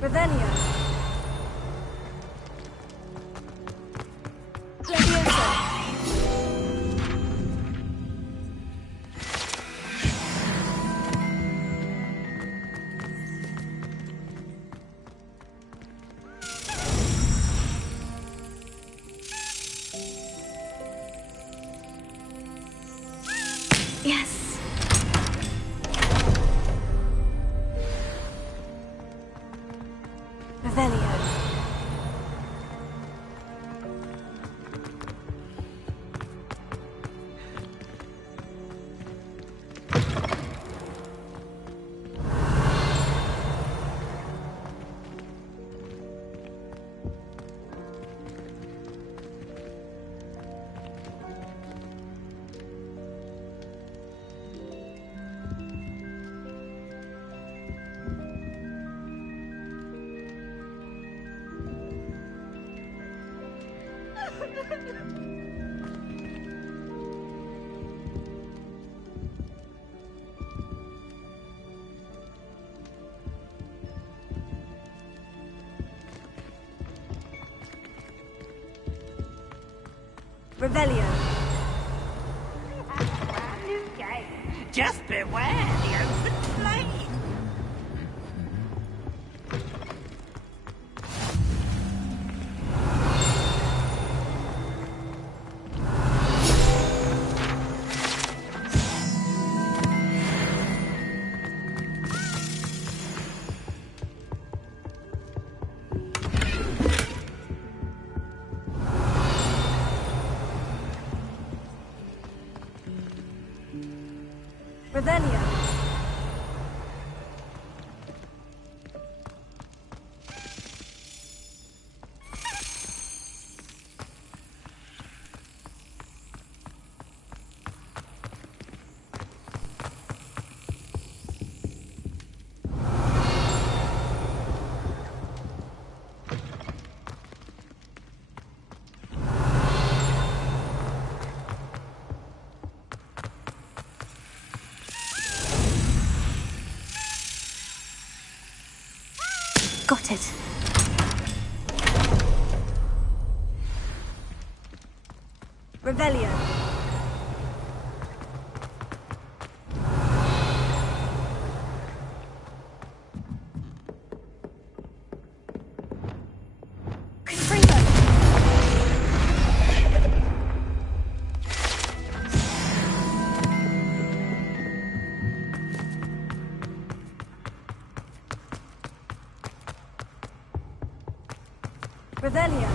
Revelio. Yes. Revelio. Revelio. Just beware the open flame. Revelio. Got it. Revelio. Revelio.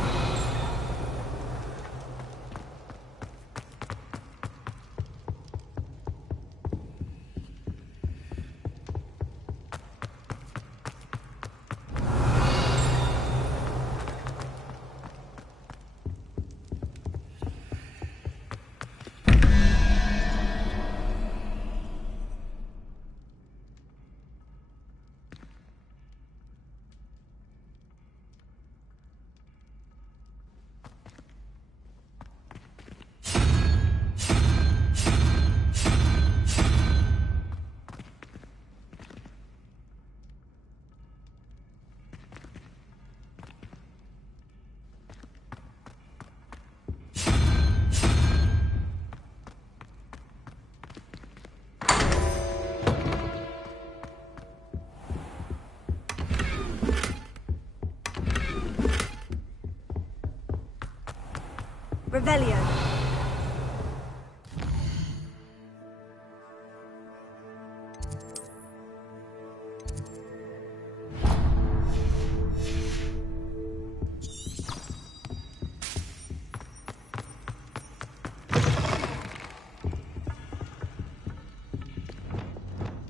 Revelio.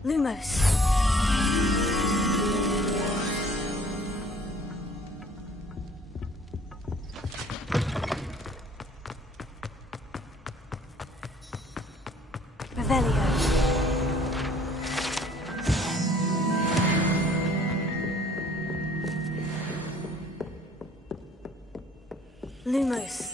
Lumos. Revelio. Lumos.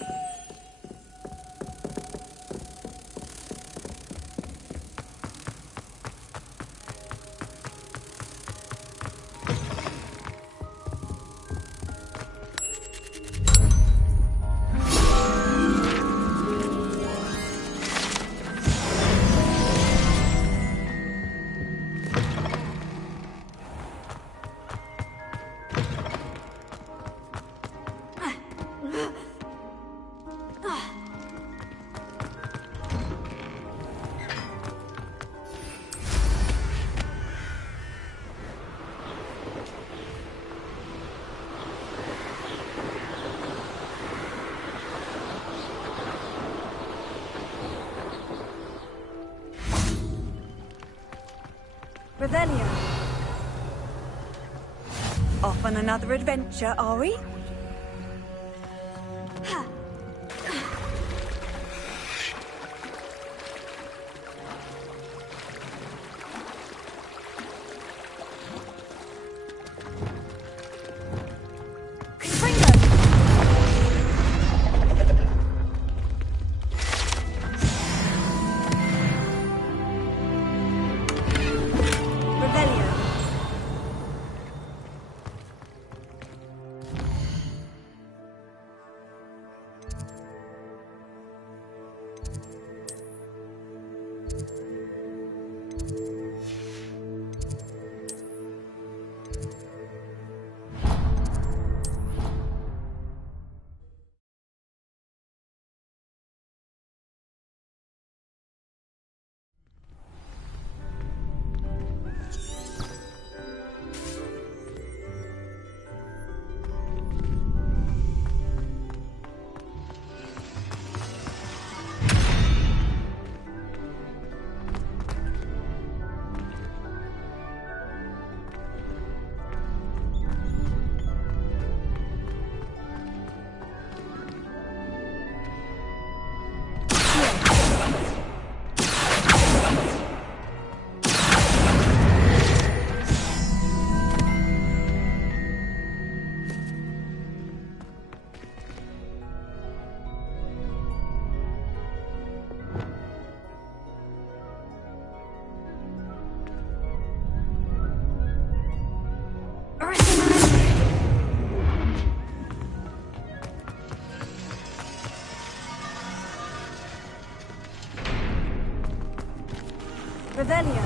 Revelio. Off on another adventure, are we? Revelio.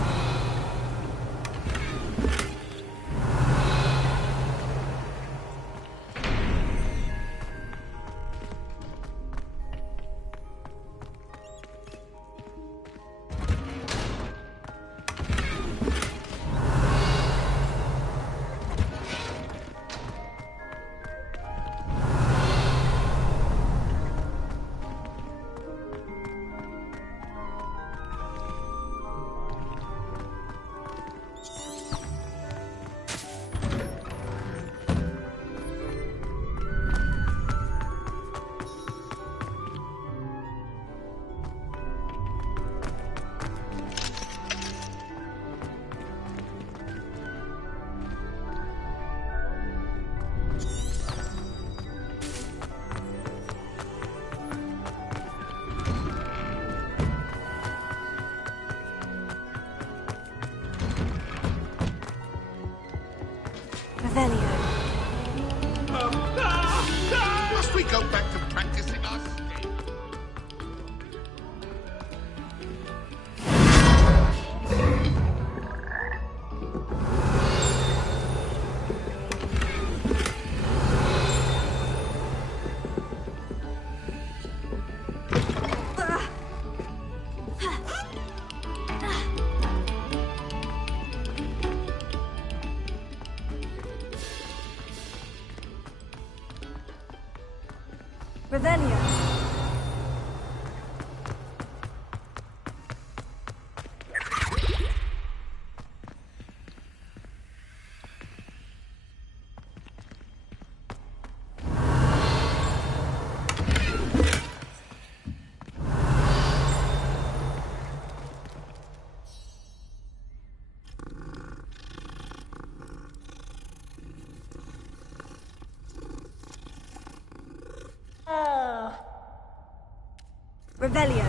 Revelio. Must we go back to practicing our state? Revelio. Revelio.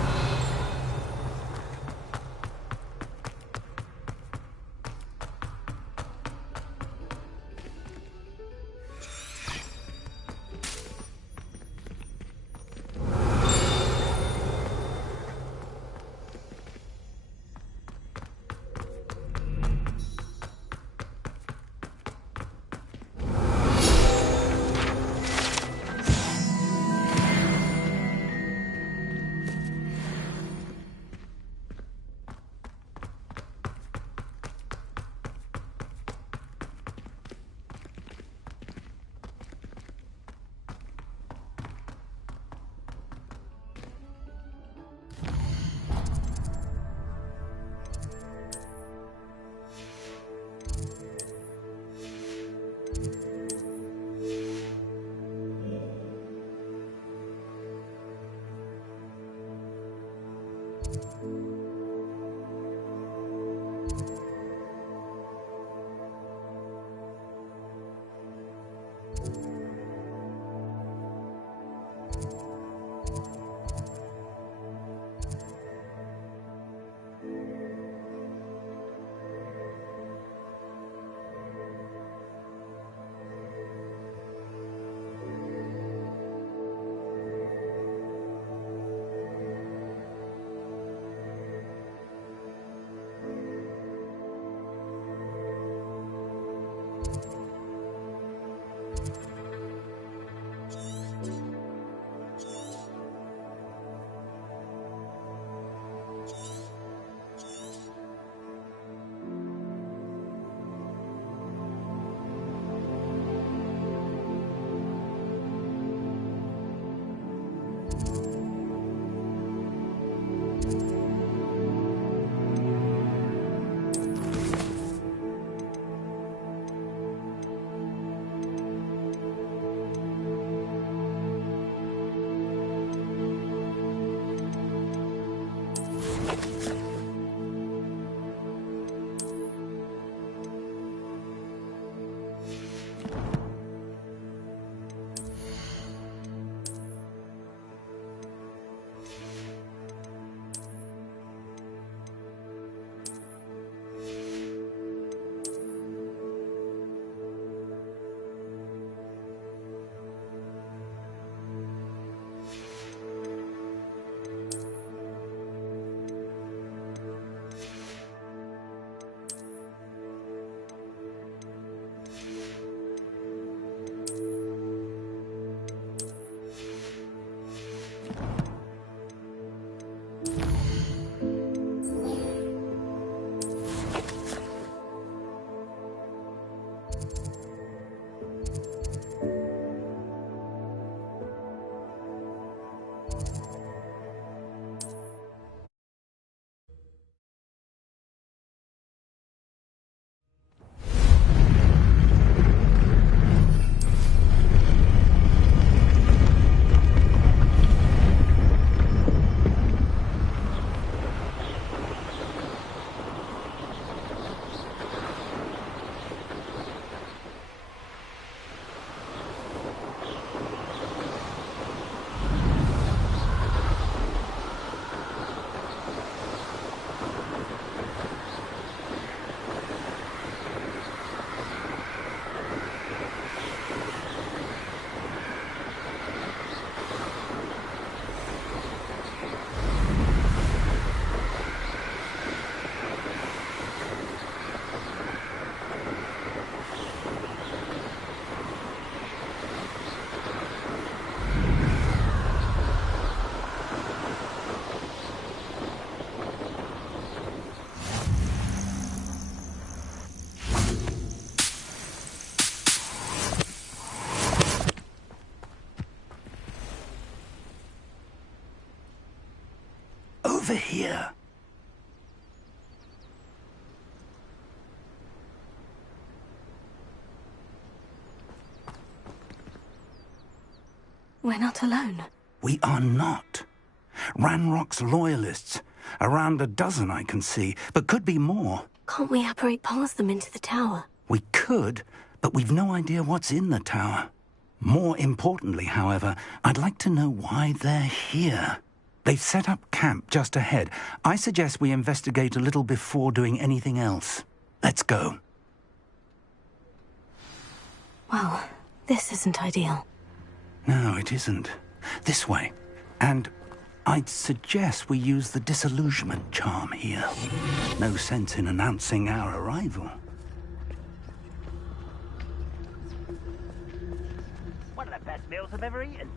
Over here. We're not alone. We are not. Ranrock's loyalists. Around a dozen I can see, but could be more. Can't we apparate past them into the tower? We could, but we've no idea what's in the tower. More importantly, however, I'd like to know why they're here. They've set up camp just ahead. I suggest we investigate a little before doing anything else. Let's go. Well, this isn't ideal. No, it isn't. This way. And I'd suggest we use the disillusionment charm here. No sense in announcing our arrival. One of the best meals I've ever eaten.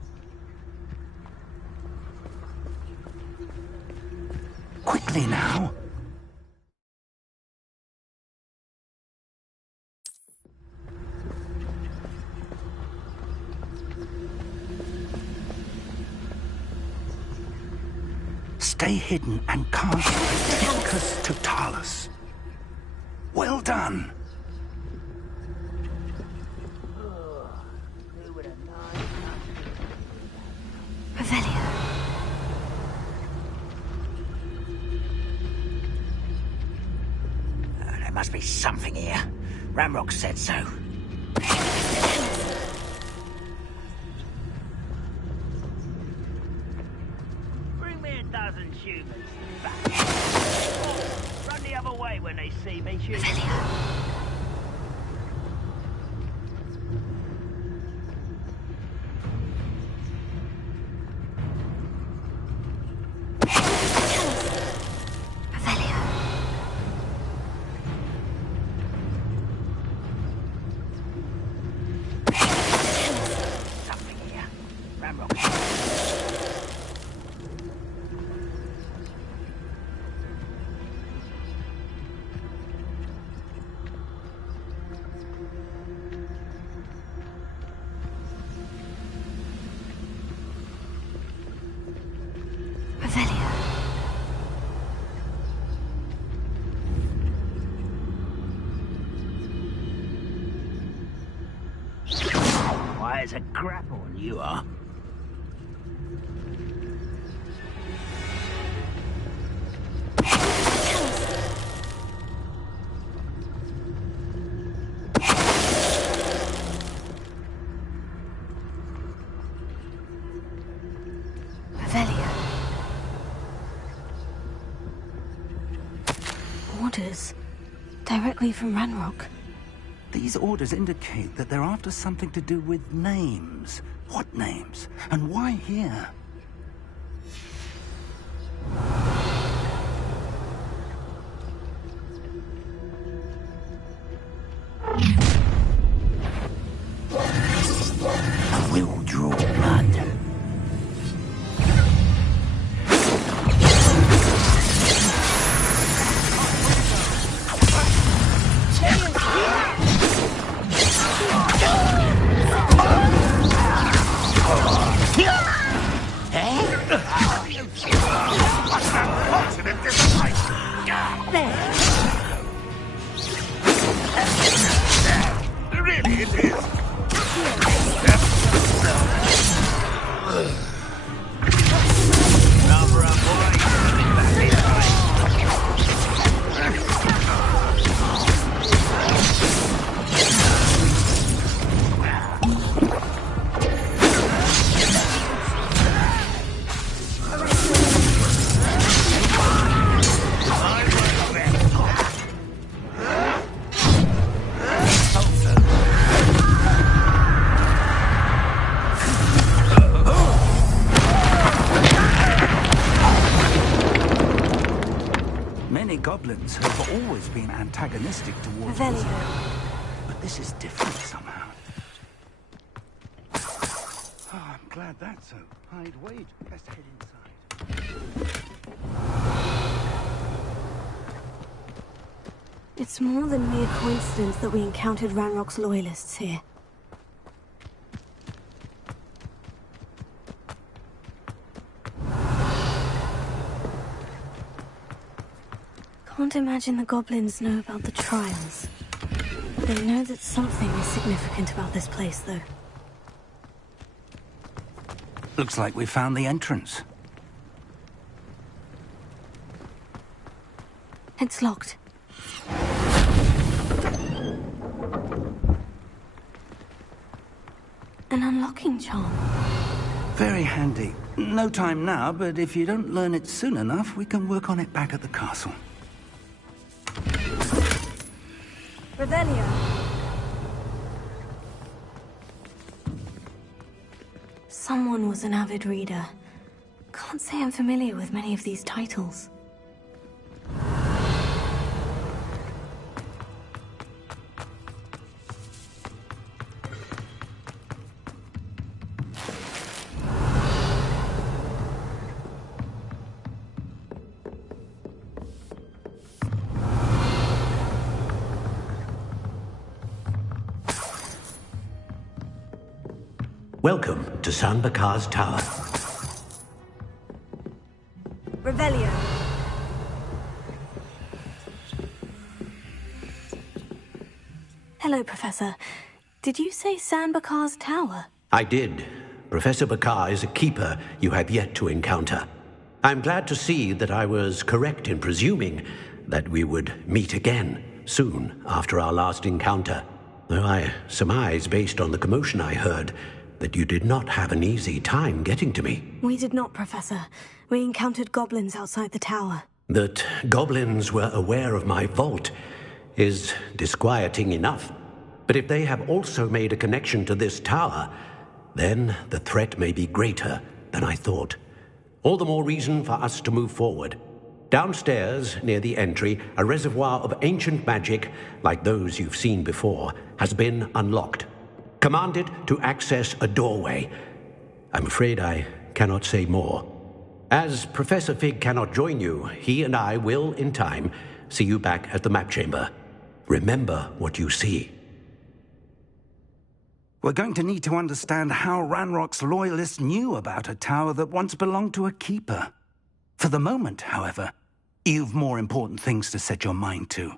Quickly now. Stay hidden and cast Focus Totalis. Well done. Revelio. There must be something here. Ramrock said so. Bring me a dozen humans back. Run the other way when they see me, humans. Why, it's a grapple one you are. Orders. Directly from Ranrock. These orders indicate that they're after something to do with names. What names? And why here? I will draw blood. Really, it is. Many goblins have always been antagonistic towards us. But this is different somehow. Oh, I'm glad that's so. I'd wait. Best head inside. It's more than mere coincidence that we encountered Ranrock's loyalists here. Can't imagine the goblins know about the trials. They know that something is significant about this place, though. Looks like we found the entrance. It's locked. An unlocking charm. Very handy. No time now, but if you don't learn it soon enough, we can work on it back at the castle. Revelio. Someone was an avid reader. Can't say I'm familiar with many of these titles. Welcome to San Bakar's Tower. Revelio. Hello, Professor. Did you say San Bakar's Tower? I did. Professor Bakar is a keeper you have yet to encounter. I'm glad to see that I was correct in presuming that we would meet again soon after our last encounter. Though I surmise, based on the commotion I heard, that you did not have an easy time getting to me. We did not, Professor. We encountered goblins outside the tower. That goblins were aware of my vault is disquieting enough. But if they have also made a connection to this tower, then the threat may be greater than I thought. All the more reason for us to move forward. Downstairs, near the entry, a reservoir of ancient magic, like those you've seen before, has been unlocked. Commanded to access a doorway. I'm afraid I cannot say more. As Professor Fig cannot join you, he and I will, in time, see you back at the map chamber. Remember what you see. We're going to need to understand how Ranrock's loyalists knew about a tower that once belonged to a keeper. For the moment, however, you've more important things to set your mind to.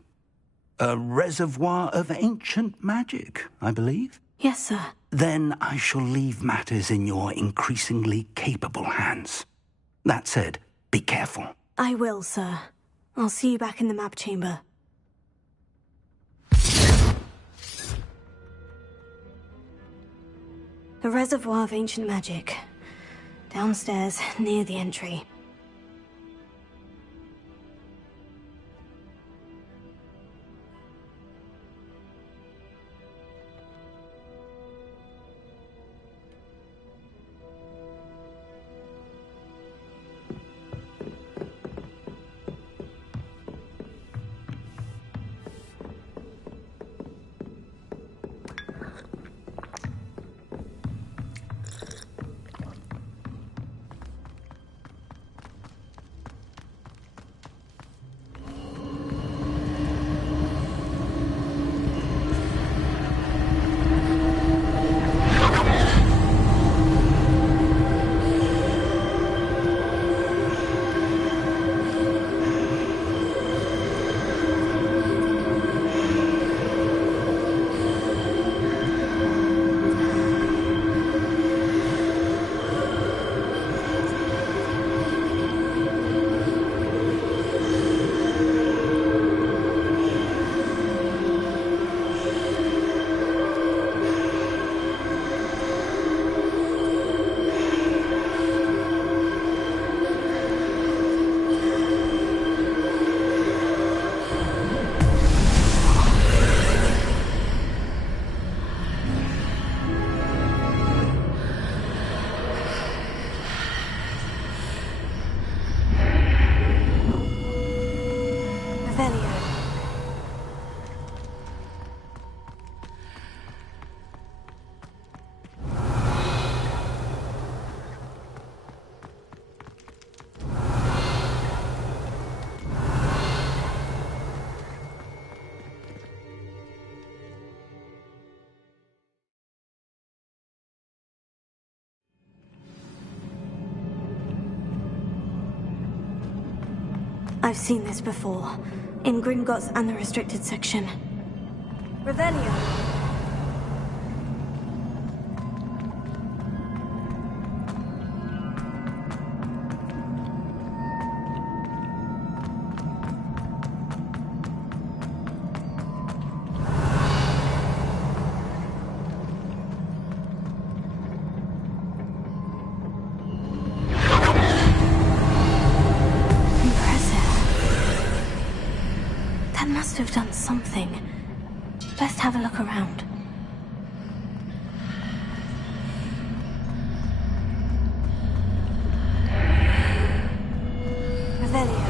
A reservoir of ancient magic, I believe? Yes, sir. Then I shall leave matters in your increasingly capable hands. That said, be careful. I will, sir. I'll see you back in the map chamber. The reservoir of ancient magic. Downstairs, near the entry. I've seen this before. In Gringotts and the restricted section. Revelio. must have done something. Best have a look around. Revelio.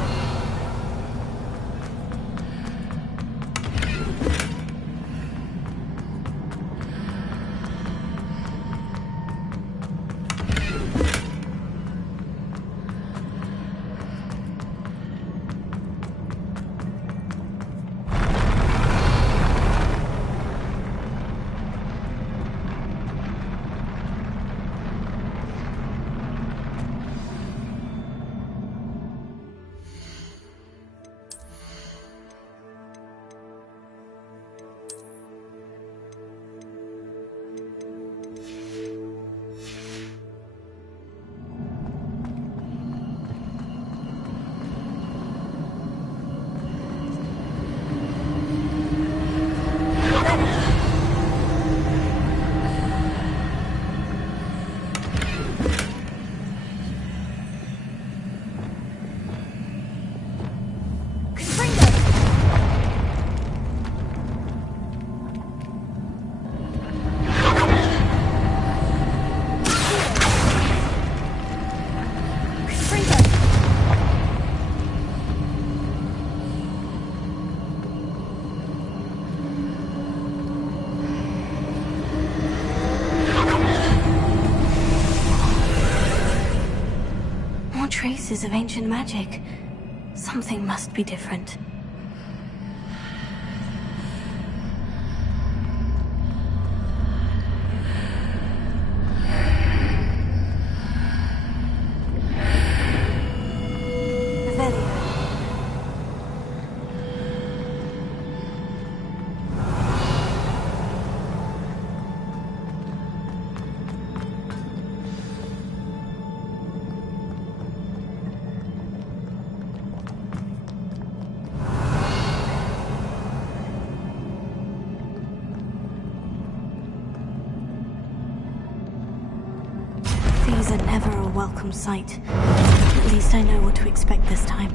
Traces of ancient magic. Something must be different. These are never a welcome sight. At least I know what to expect this time.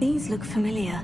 These look familiar.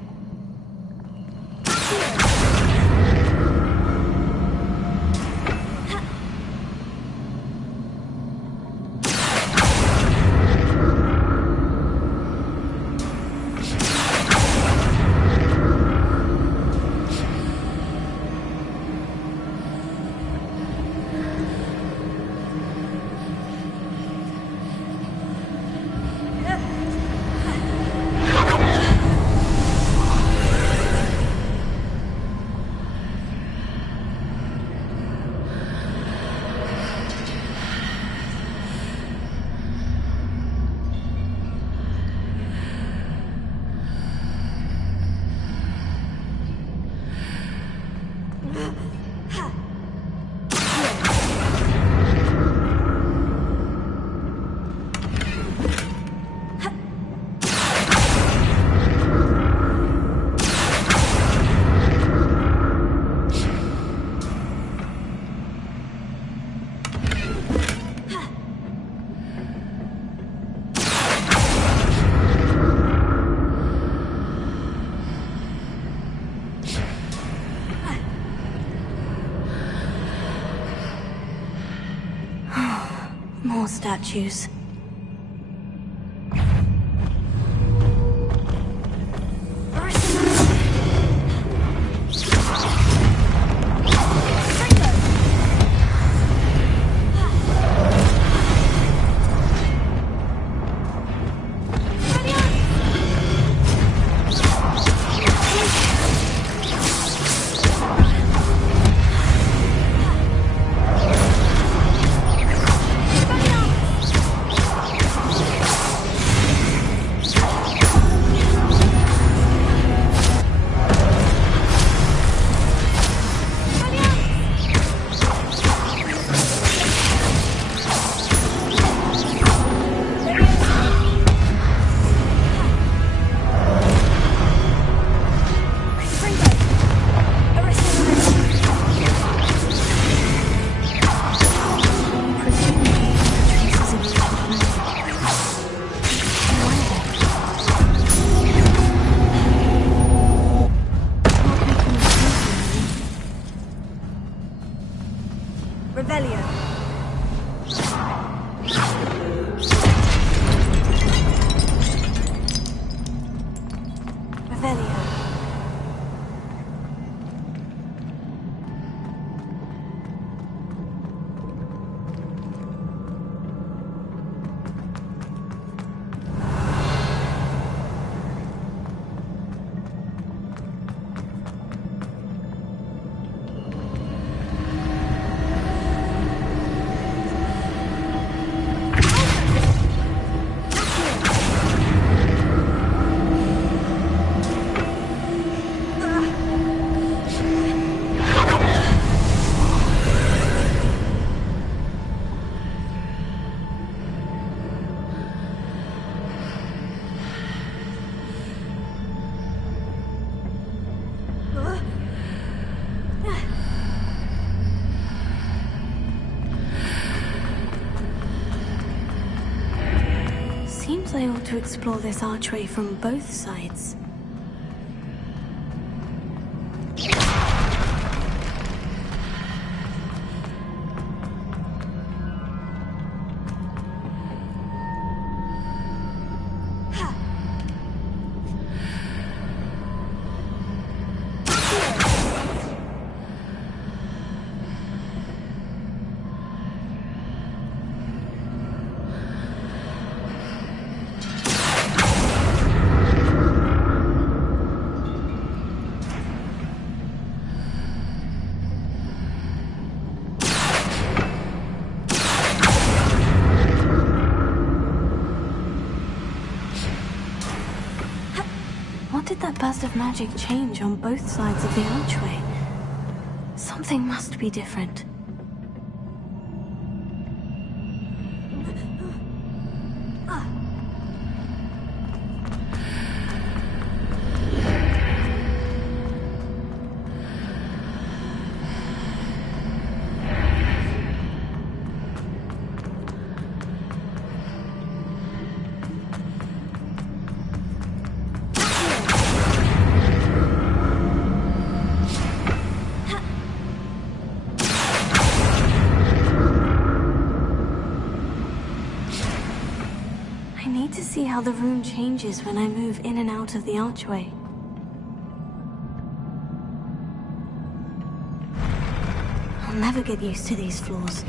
More statues. Seems I ought to explore this archway from both sides. What did that burst of magic change on both sides of the archway? Something must be different. I need to see how the room changes when I move in and out of the archway. I'll never get used to these floors.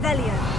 Revelio.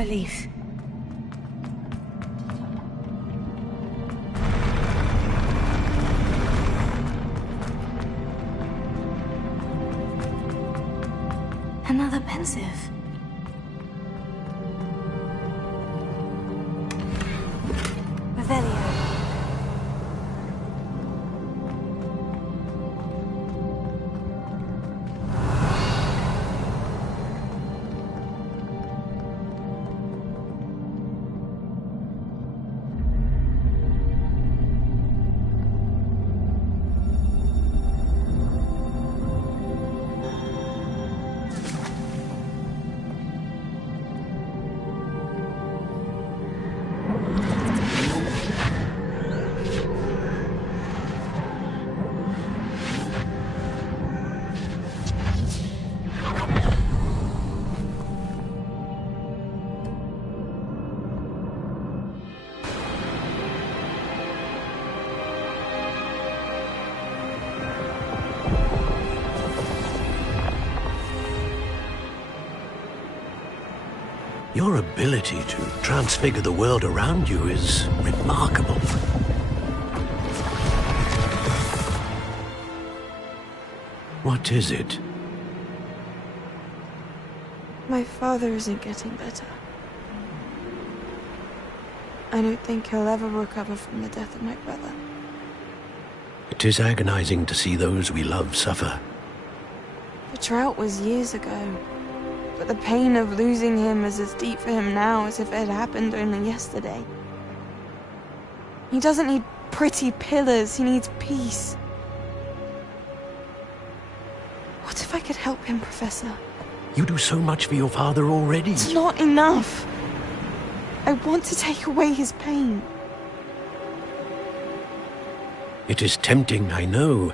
relief. Another pensive. Revelio. Your ability to transfigure the world around you is remarkable. What is it? My father isn't getting better. I don't think he'll ever recover from the death of my brother. It is agonizing to see those we love suffer. The drought was years ago, but the pain of losing him is as deep for him now as if it had happened only yesterday. He doesn't need pretty pillars, he needs peace. What if I could help him, Professor? You do so much for your father already. It's not enough. I want to take away his pain. It is tempting, I know,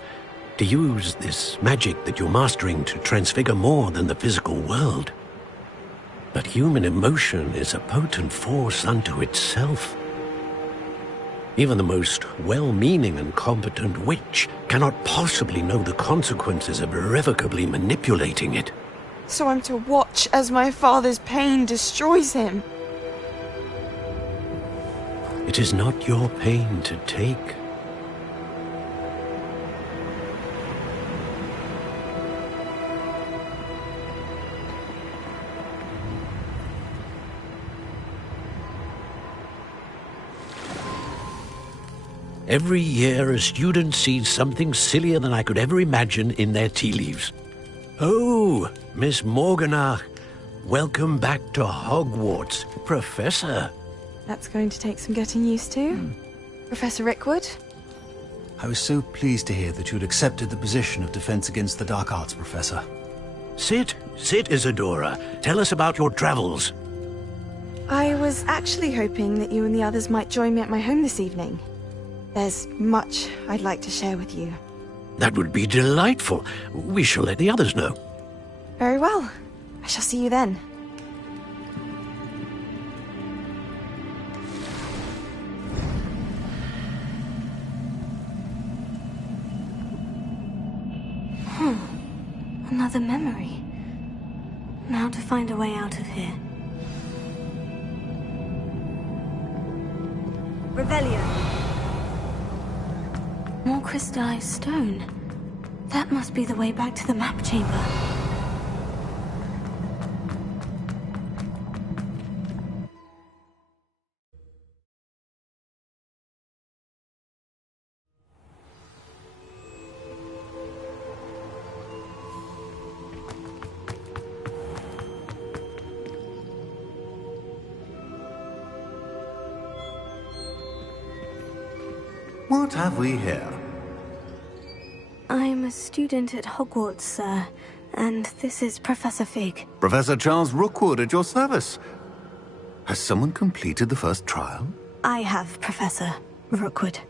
to use this magic that you're mastering to transfigure more than the physical world. But human emotion is a potent force unto itself. Even the most well-meaning and competent witch cannot possibly know the consequences of irrevocably manipulating it. So I'm to watch as my father's pain destroys him. It is not your pain to take. Every year, a student sees something sillier than I could ever imagine in their tea leaves. Oh, Miss Morganach, welcome back to Hogwarts, Professor. That's going to take some getting used to. Professor Rickwood? I was so pleased to hear that you'd accepted the position of Defense Against the Dark Arts, Professor. Sit, Isadora. Tell us about your travels. I was actually hoping that you and the others might join me at my home this evening. There's much I'd like to share with you. That would be delightful. We shall let the others know. Very well. I shall see you then. Another memory. Now to find a way out of here. Revelio. More crystallized stone. That must be the way back to the map chamber. What have we here? I'm a student at Hogwarts, sir, and this is Professor Fig. Professor Charles Rookwood at your service. Has someone completed the first trial? I have, Professor Rookwood.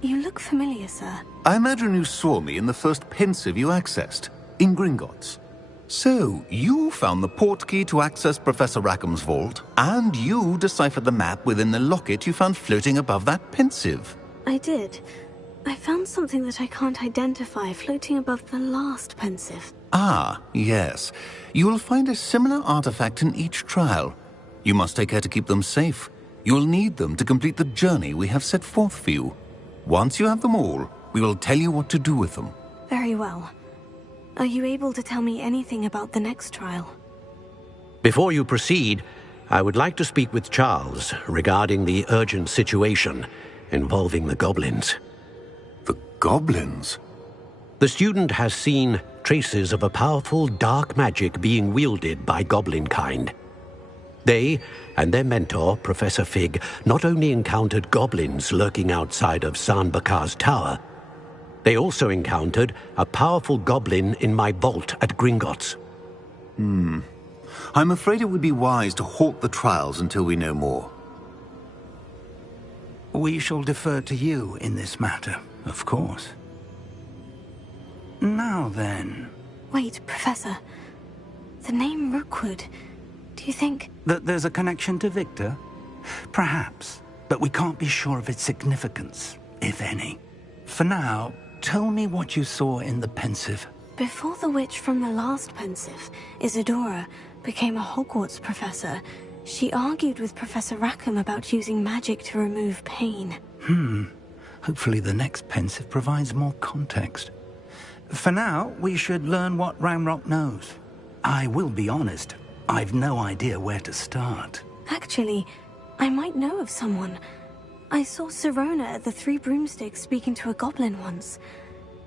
You look familiar, sir. I imagine you saw me in the first pensive you accessed, in Gringotts. So, you found the portkey to access Professor Rackham's vault, and you deciphered the map within the locket you found floating above that pensive. I did. I found something that I can't identify floating above the last pensive. Ah, yes. You will find a similar artifact in each trial. You must take care to keep them safe. You will need them to complete the journey we have set forth for you. Once you have them all, we will tell you what to do with them. Very well. Are you able to tell me anything about the next trial? Before you proceed, I would like to speak with Charles regarding the urgent situation involving the goblins. The goblins? The student has seen traces of a powerful dark magic being wielded by goblin kind. They and their mentor, Professor Fig, not only encountered goblins lurking outside of San Bakar's tower, they also encountered a powerful goblin in my vault at Gringotts. I'm afraid it would be wise to halt the trials until we know more. We shall defer to you in this matter, of course. Now then... Wait, Professor. The name Rookwood. Do you think... that there's a connection to Victor? Perhaps, but we can't be sure of its significance, if any. For now, tell me what you saw in the pensive. Before the witch from the last pensive, Isadora, became a Hogwarts professor, she argued with Professor Rackham about using magic to remove pain. Hopefully the next pensive provides more context. For now, we should learn what Ranrock knows. I will be honest, I've no idea where to start. Actually, I might know of someone. I saw Sirona at the Three Broomsticks speaking to a goblin once.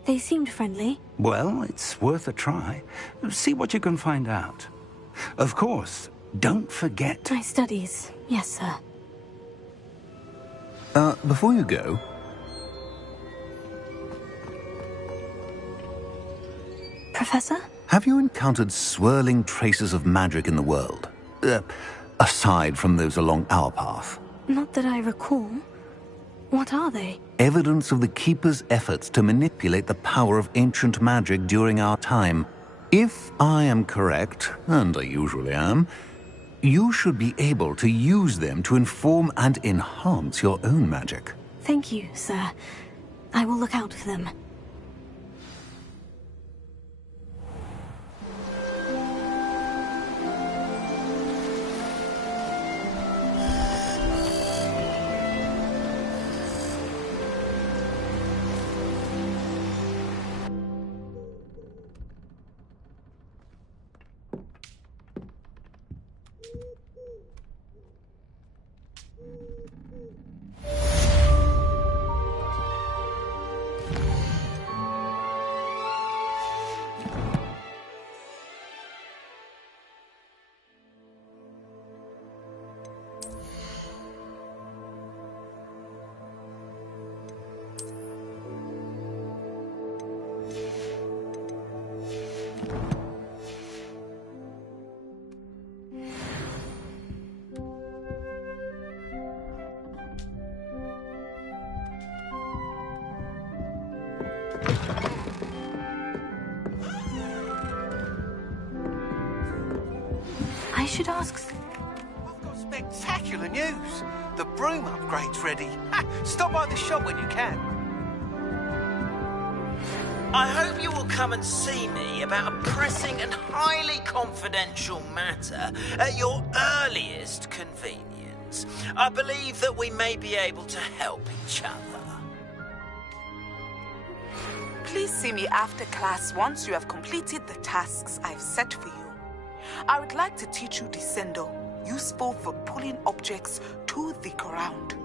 They seemed friendly. Well, it's worth a try. See what you can find out. Of course, don't forget... My studies, yes, sir. Before you go... Professor? Have you encountered swirling traces of magic in the world? Aside from those along our path? Not that I recall. What are they? Evidence of the Keeper's efforts to manipulate the power of ancient magic during our time. If I am correct, and I usually am, you should be able to use them to inform and enhance your own magic. Thank you, sir. I will look out for them. I should ask... I've got spectacular news. The broom upgrade's ready. Stop by the shop when you can. I hope you will come and see me about a pressing and highly confidential matter at your earliest convenience. I believe that we may be able to help each other. Please see me after class once you have completed the tasks I've set for you. I would like to teach you Descendo, useful for pulling objects to the ground.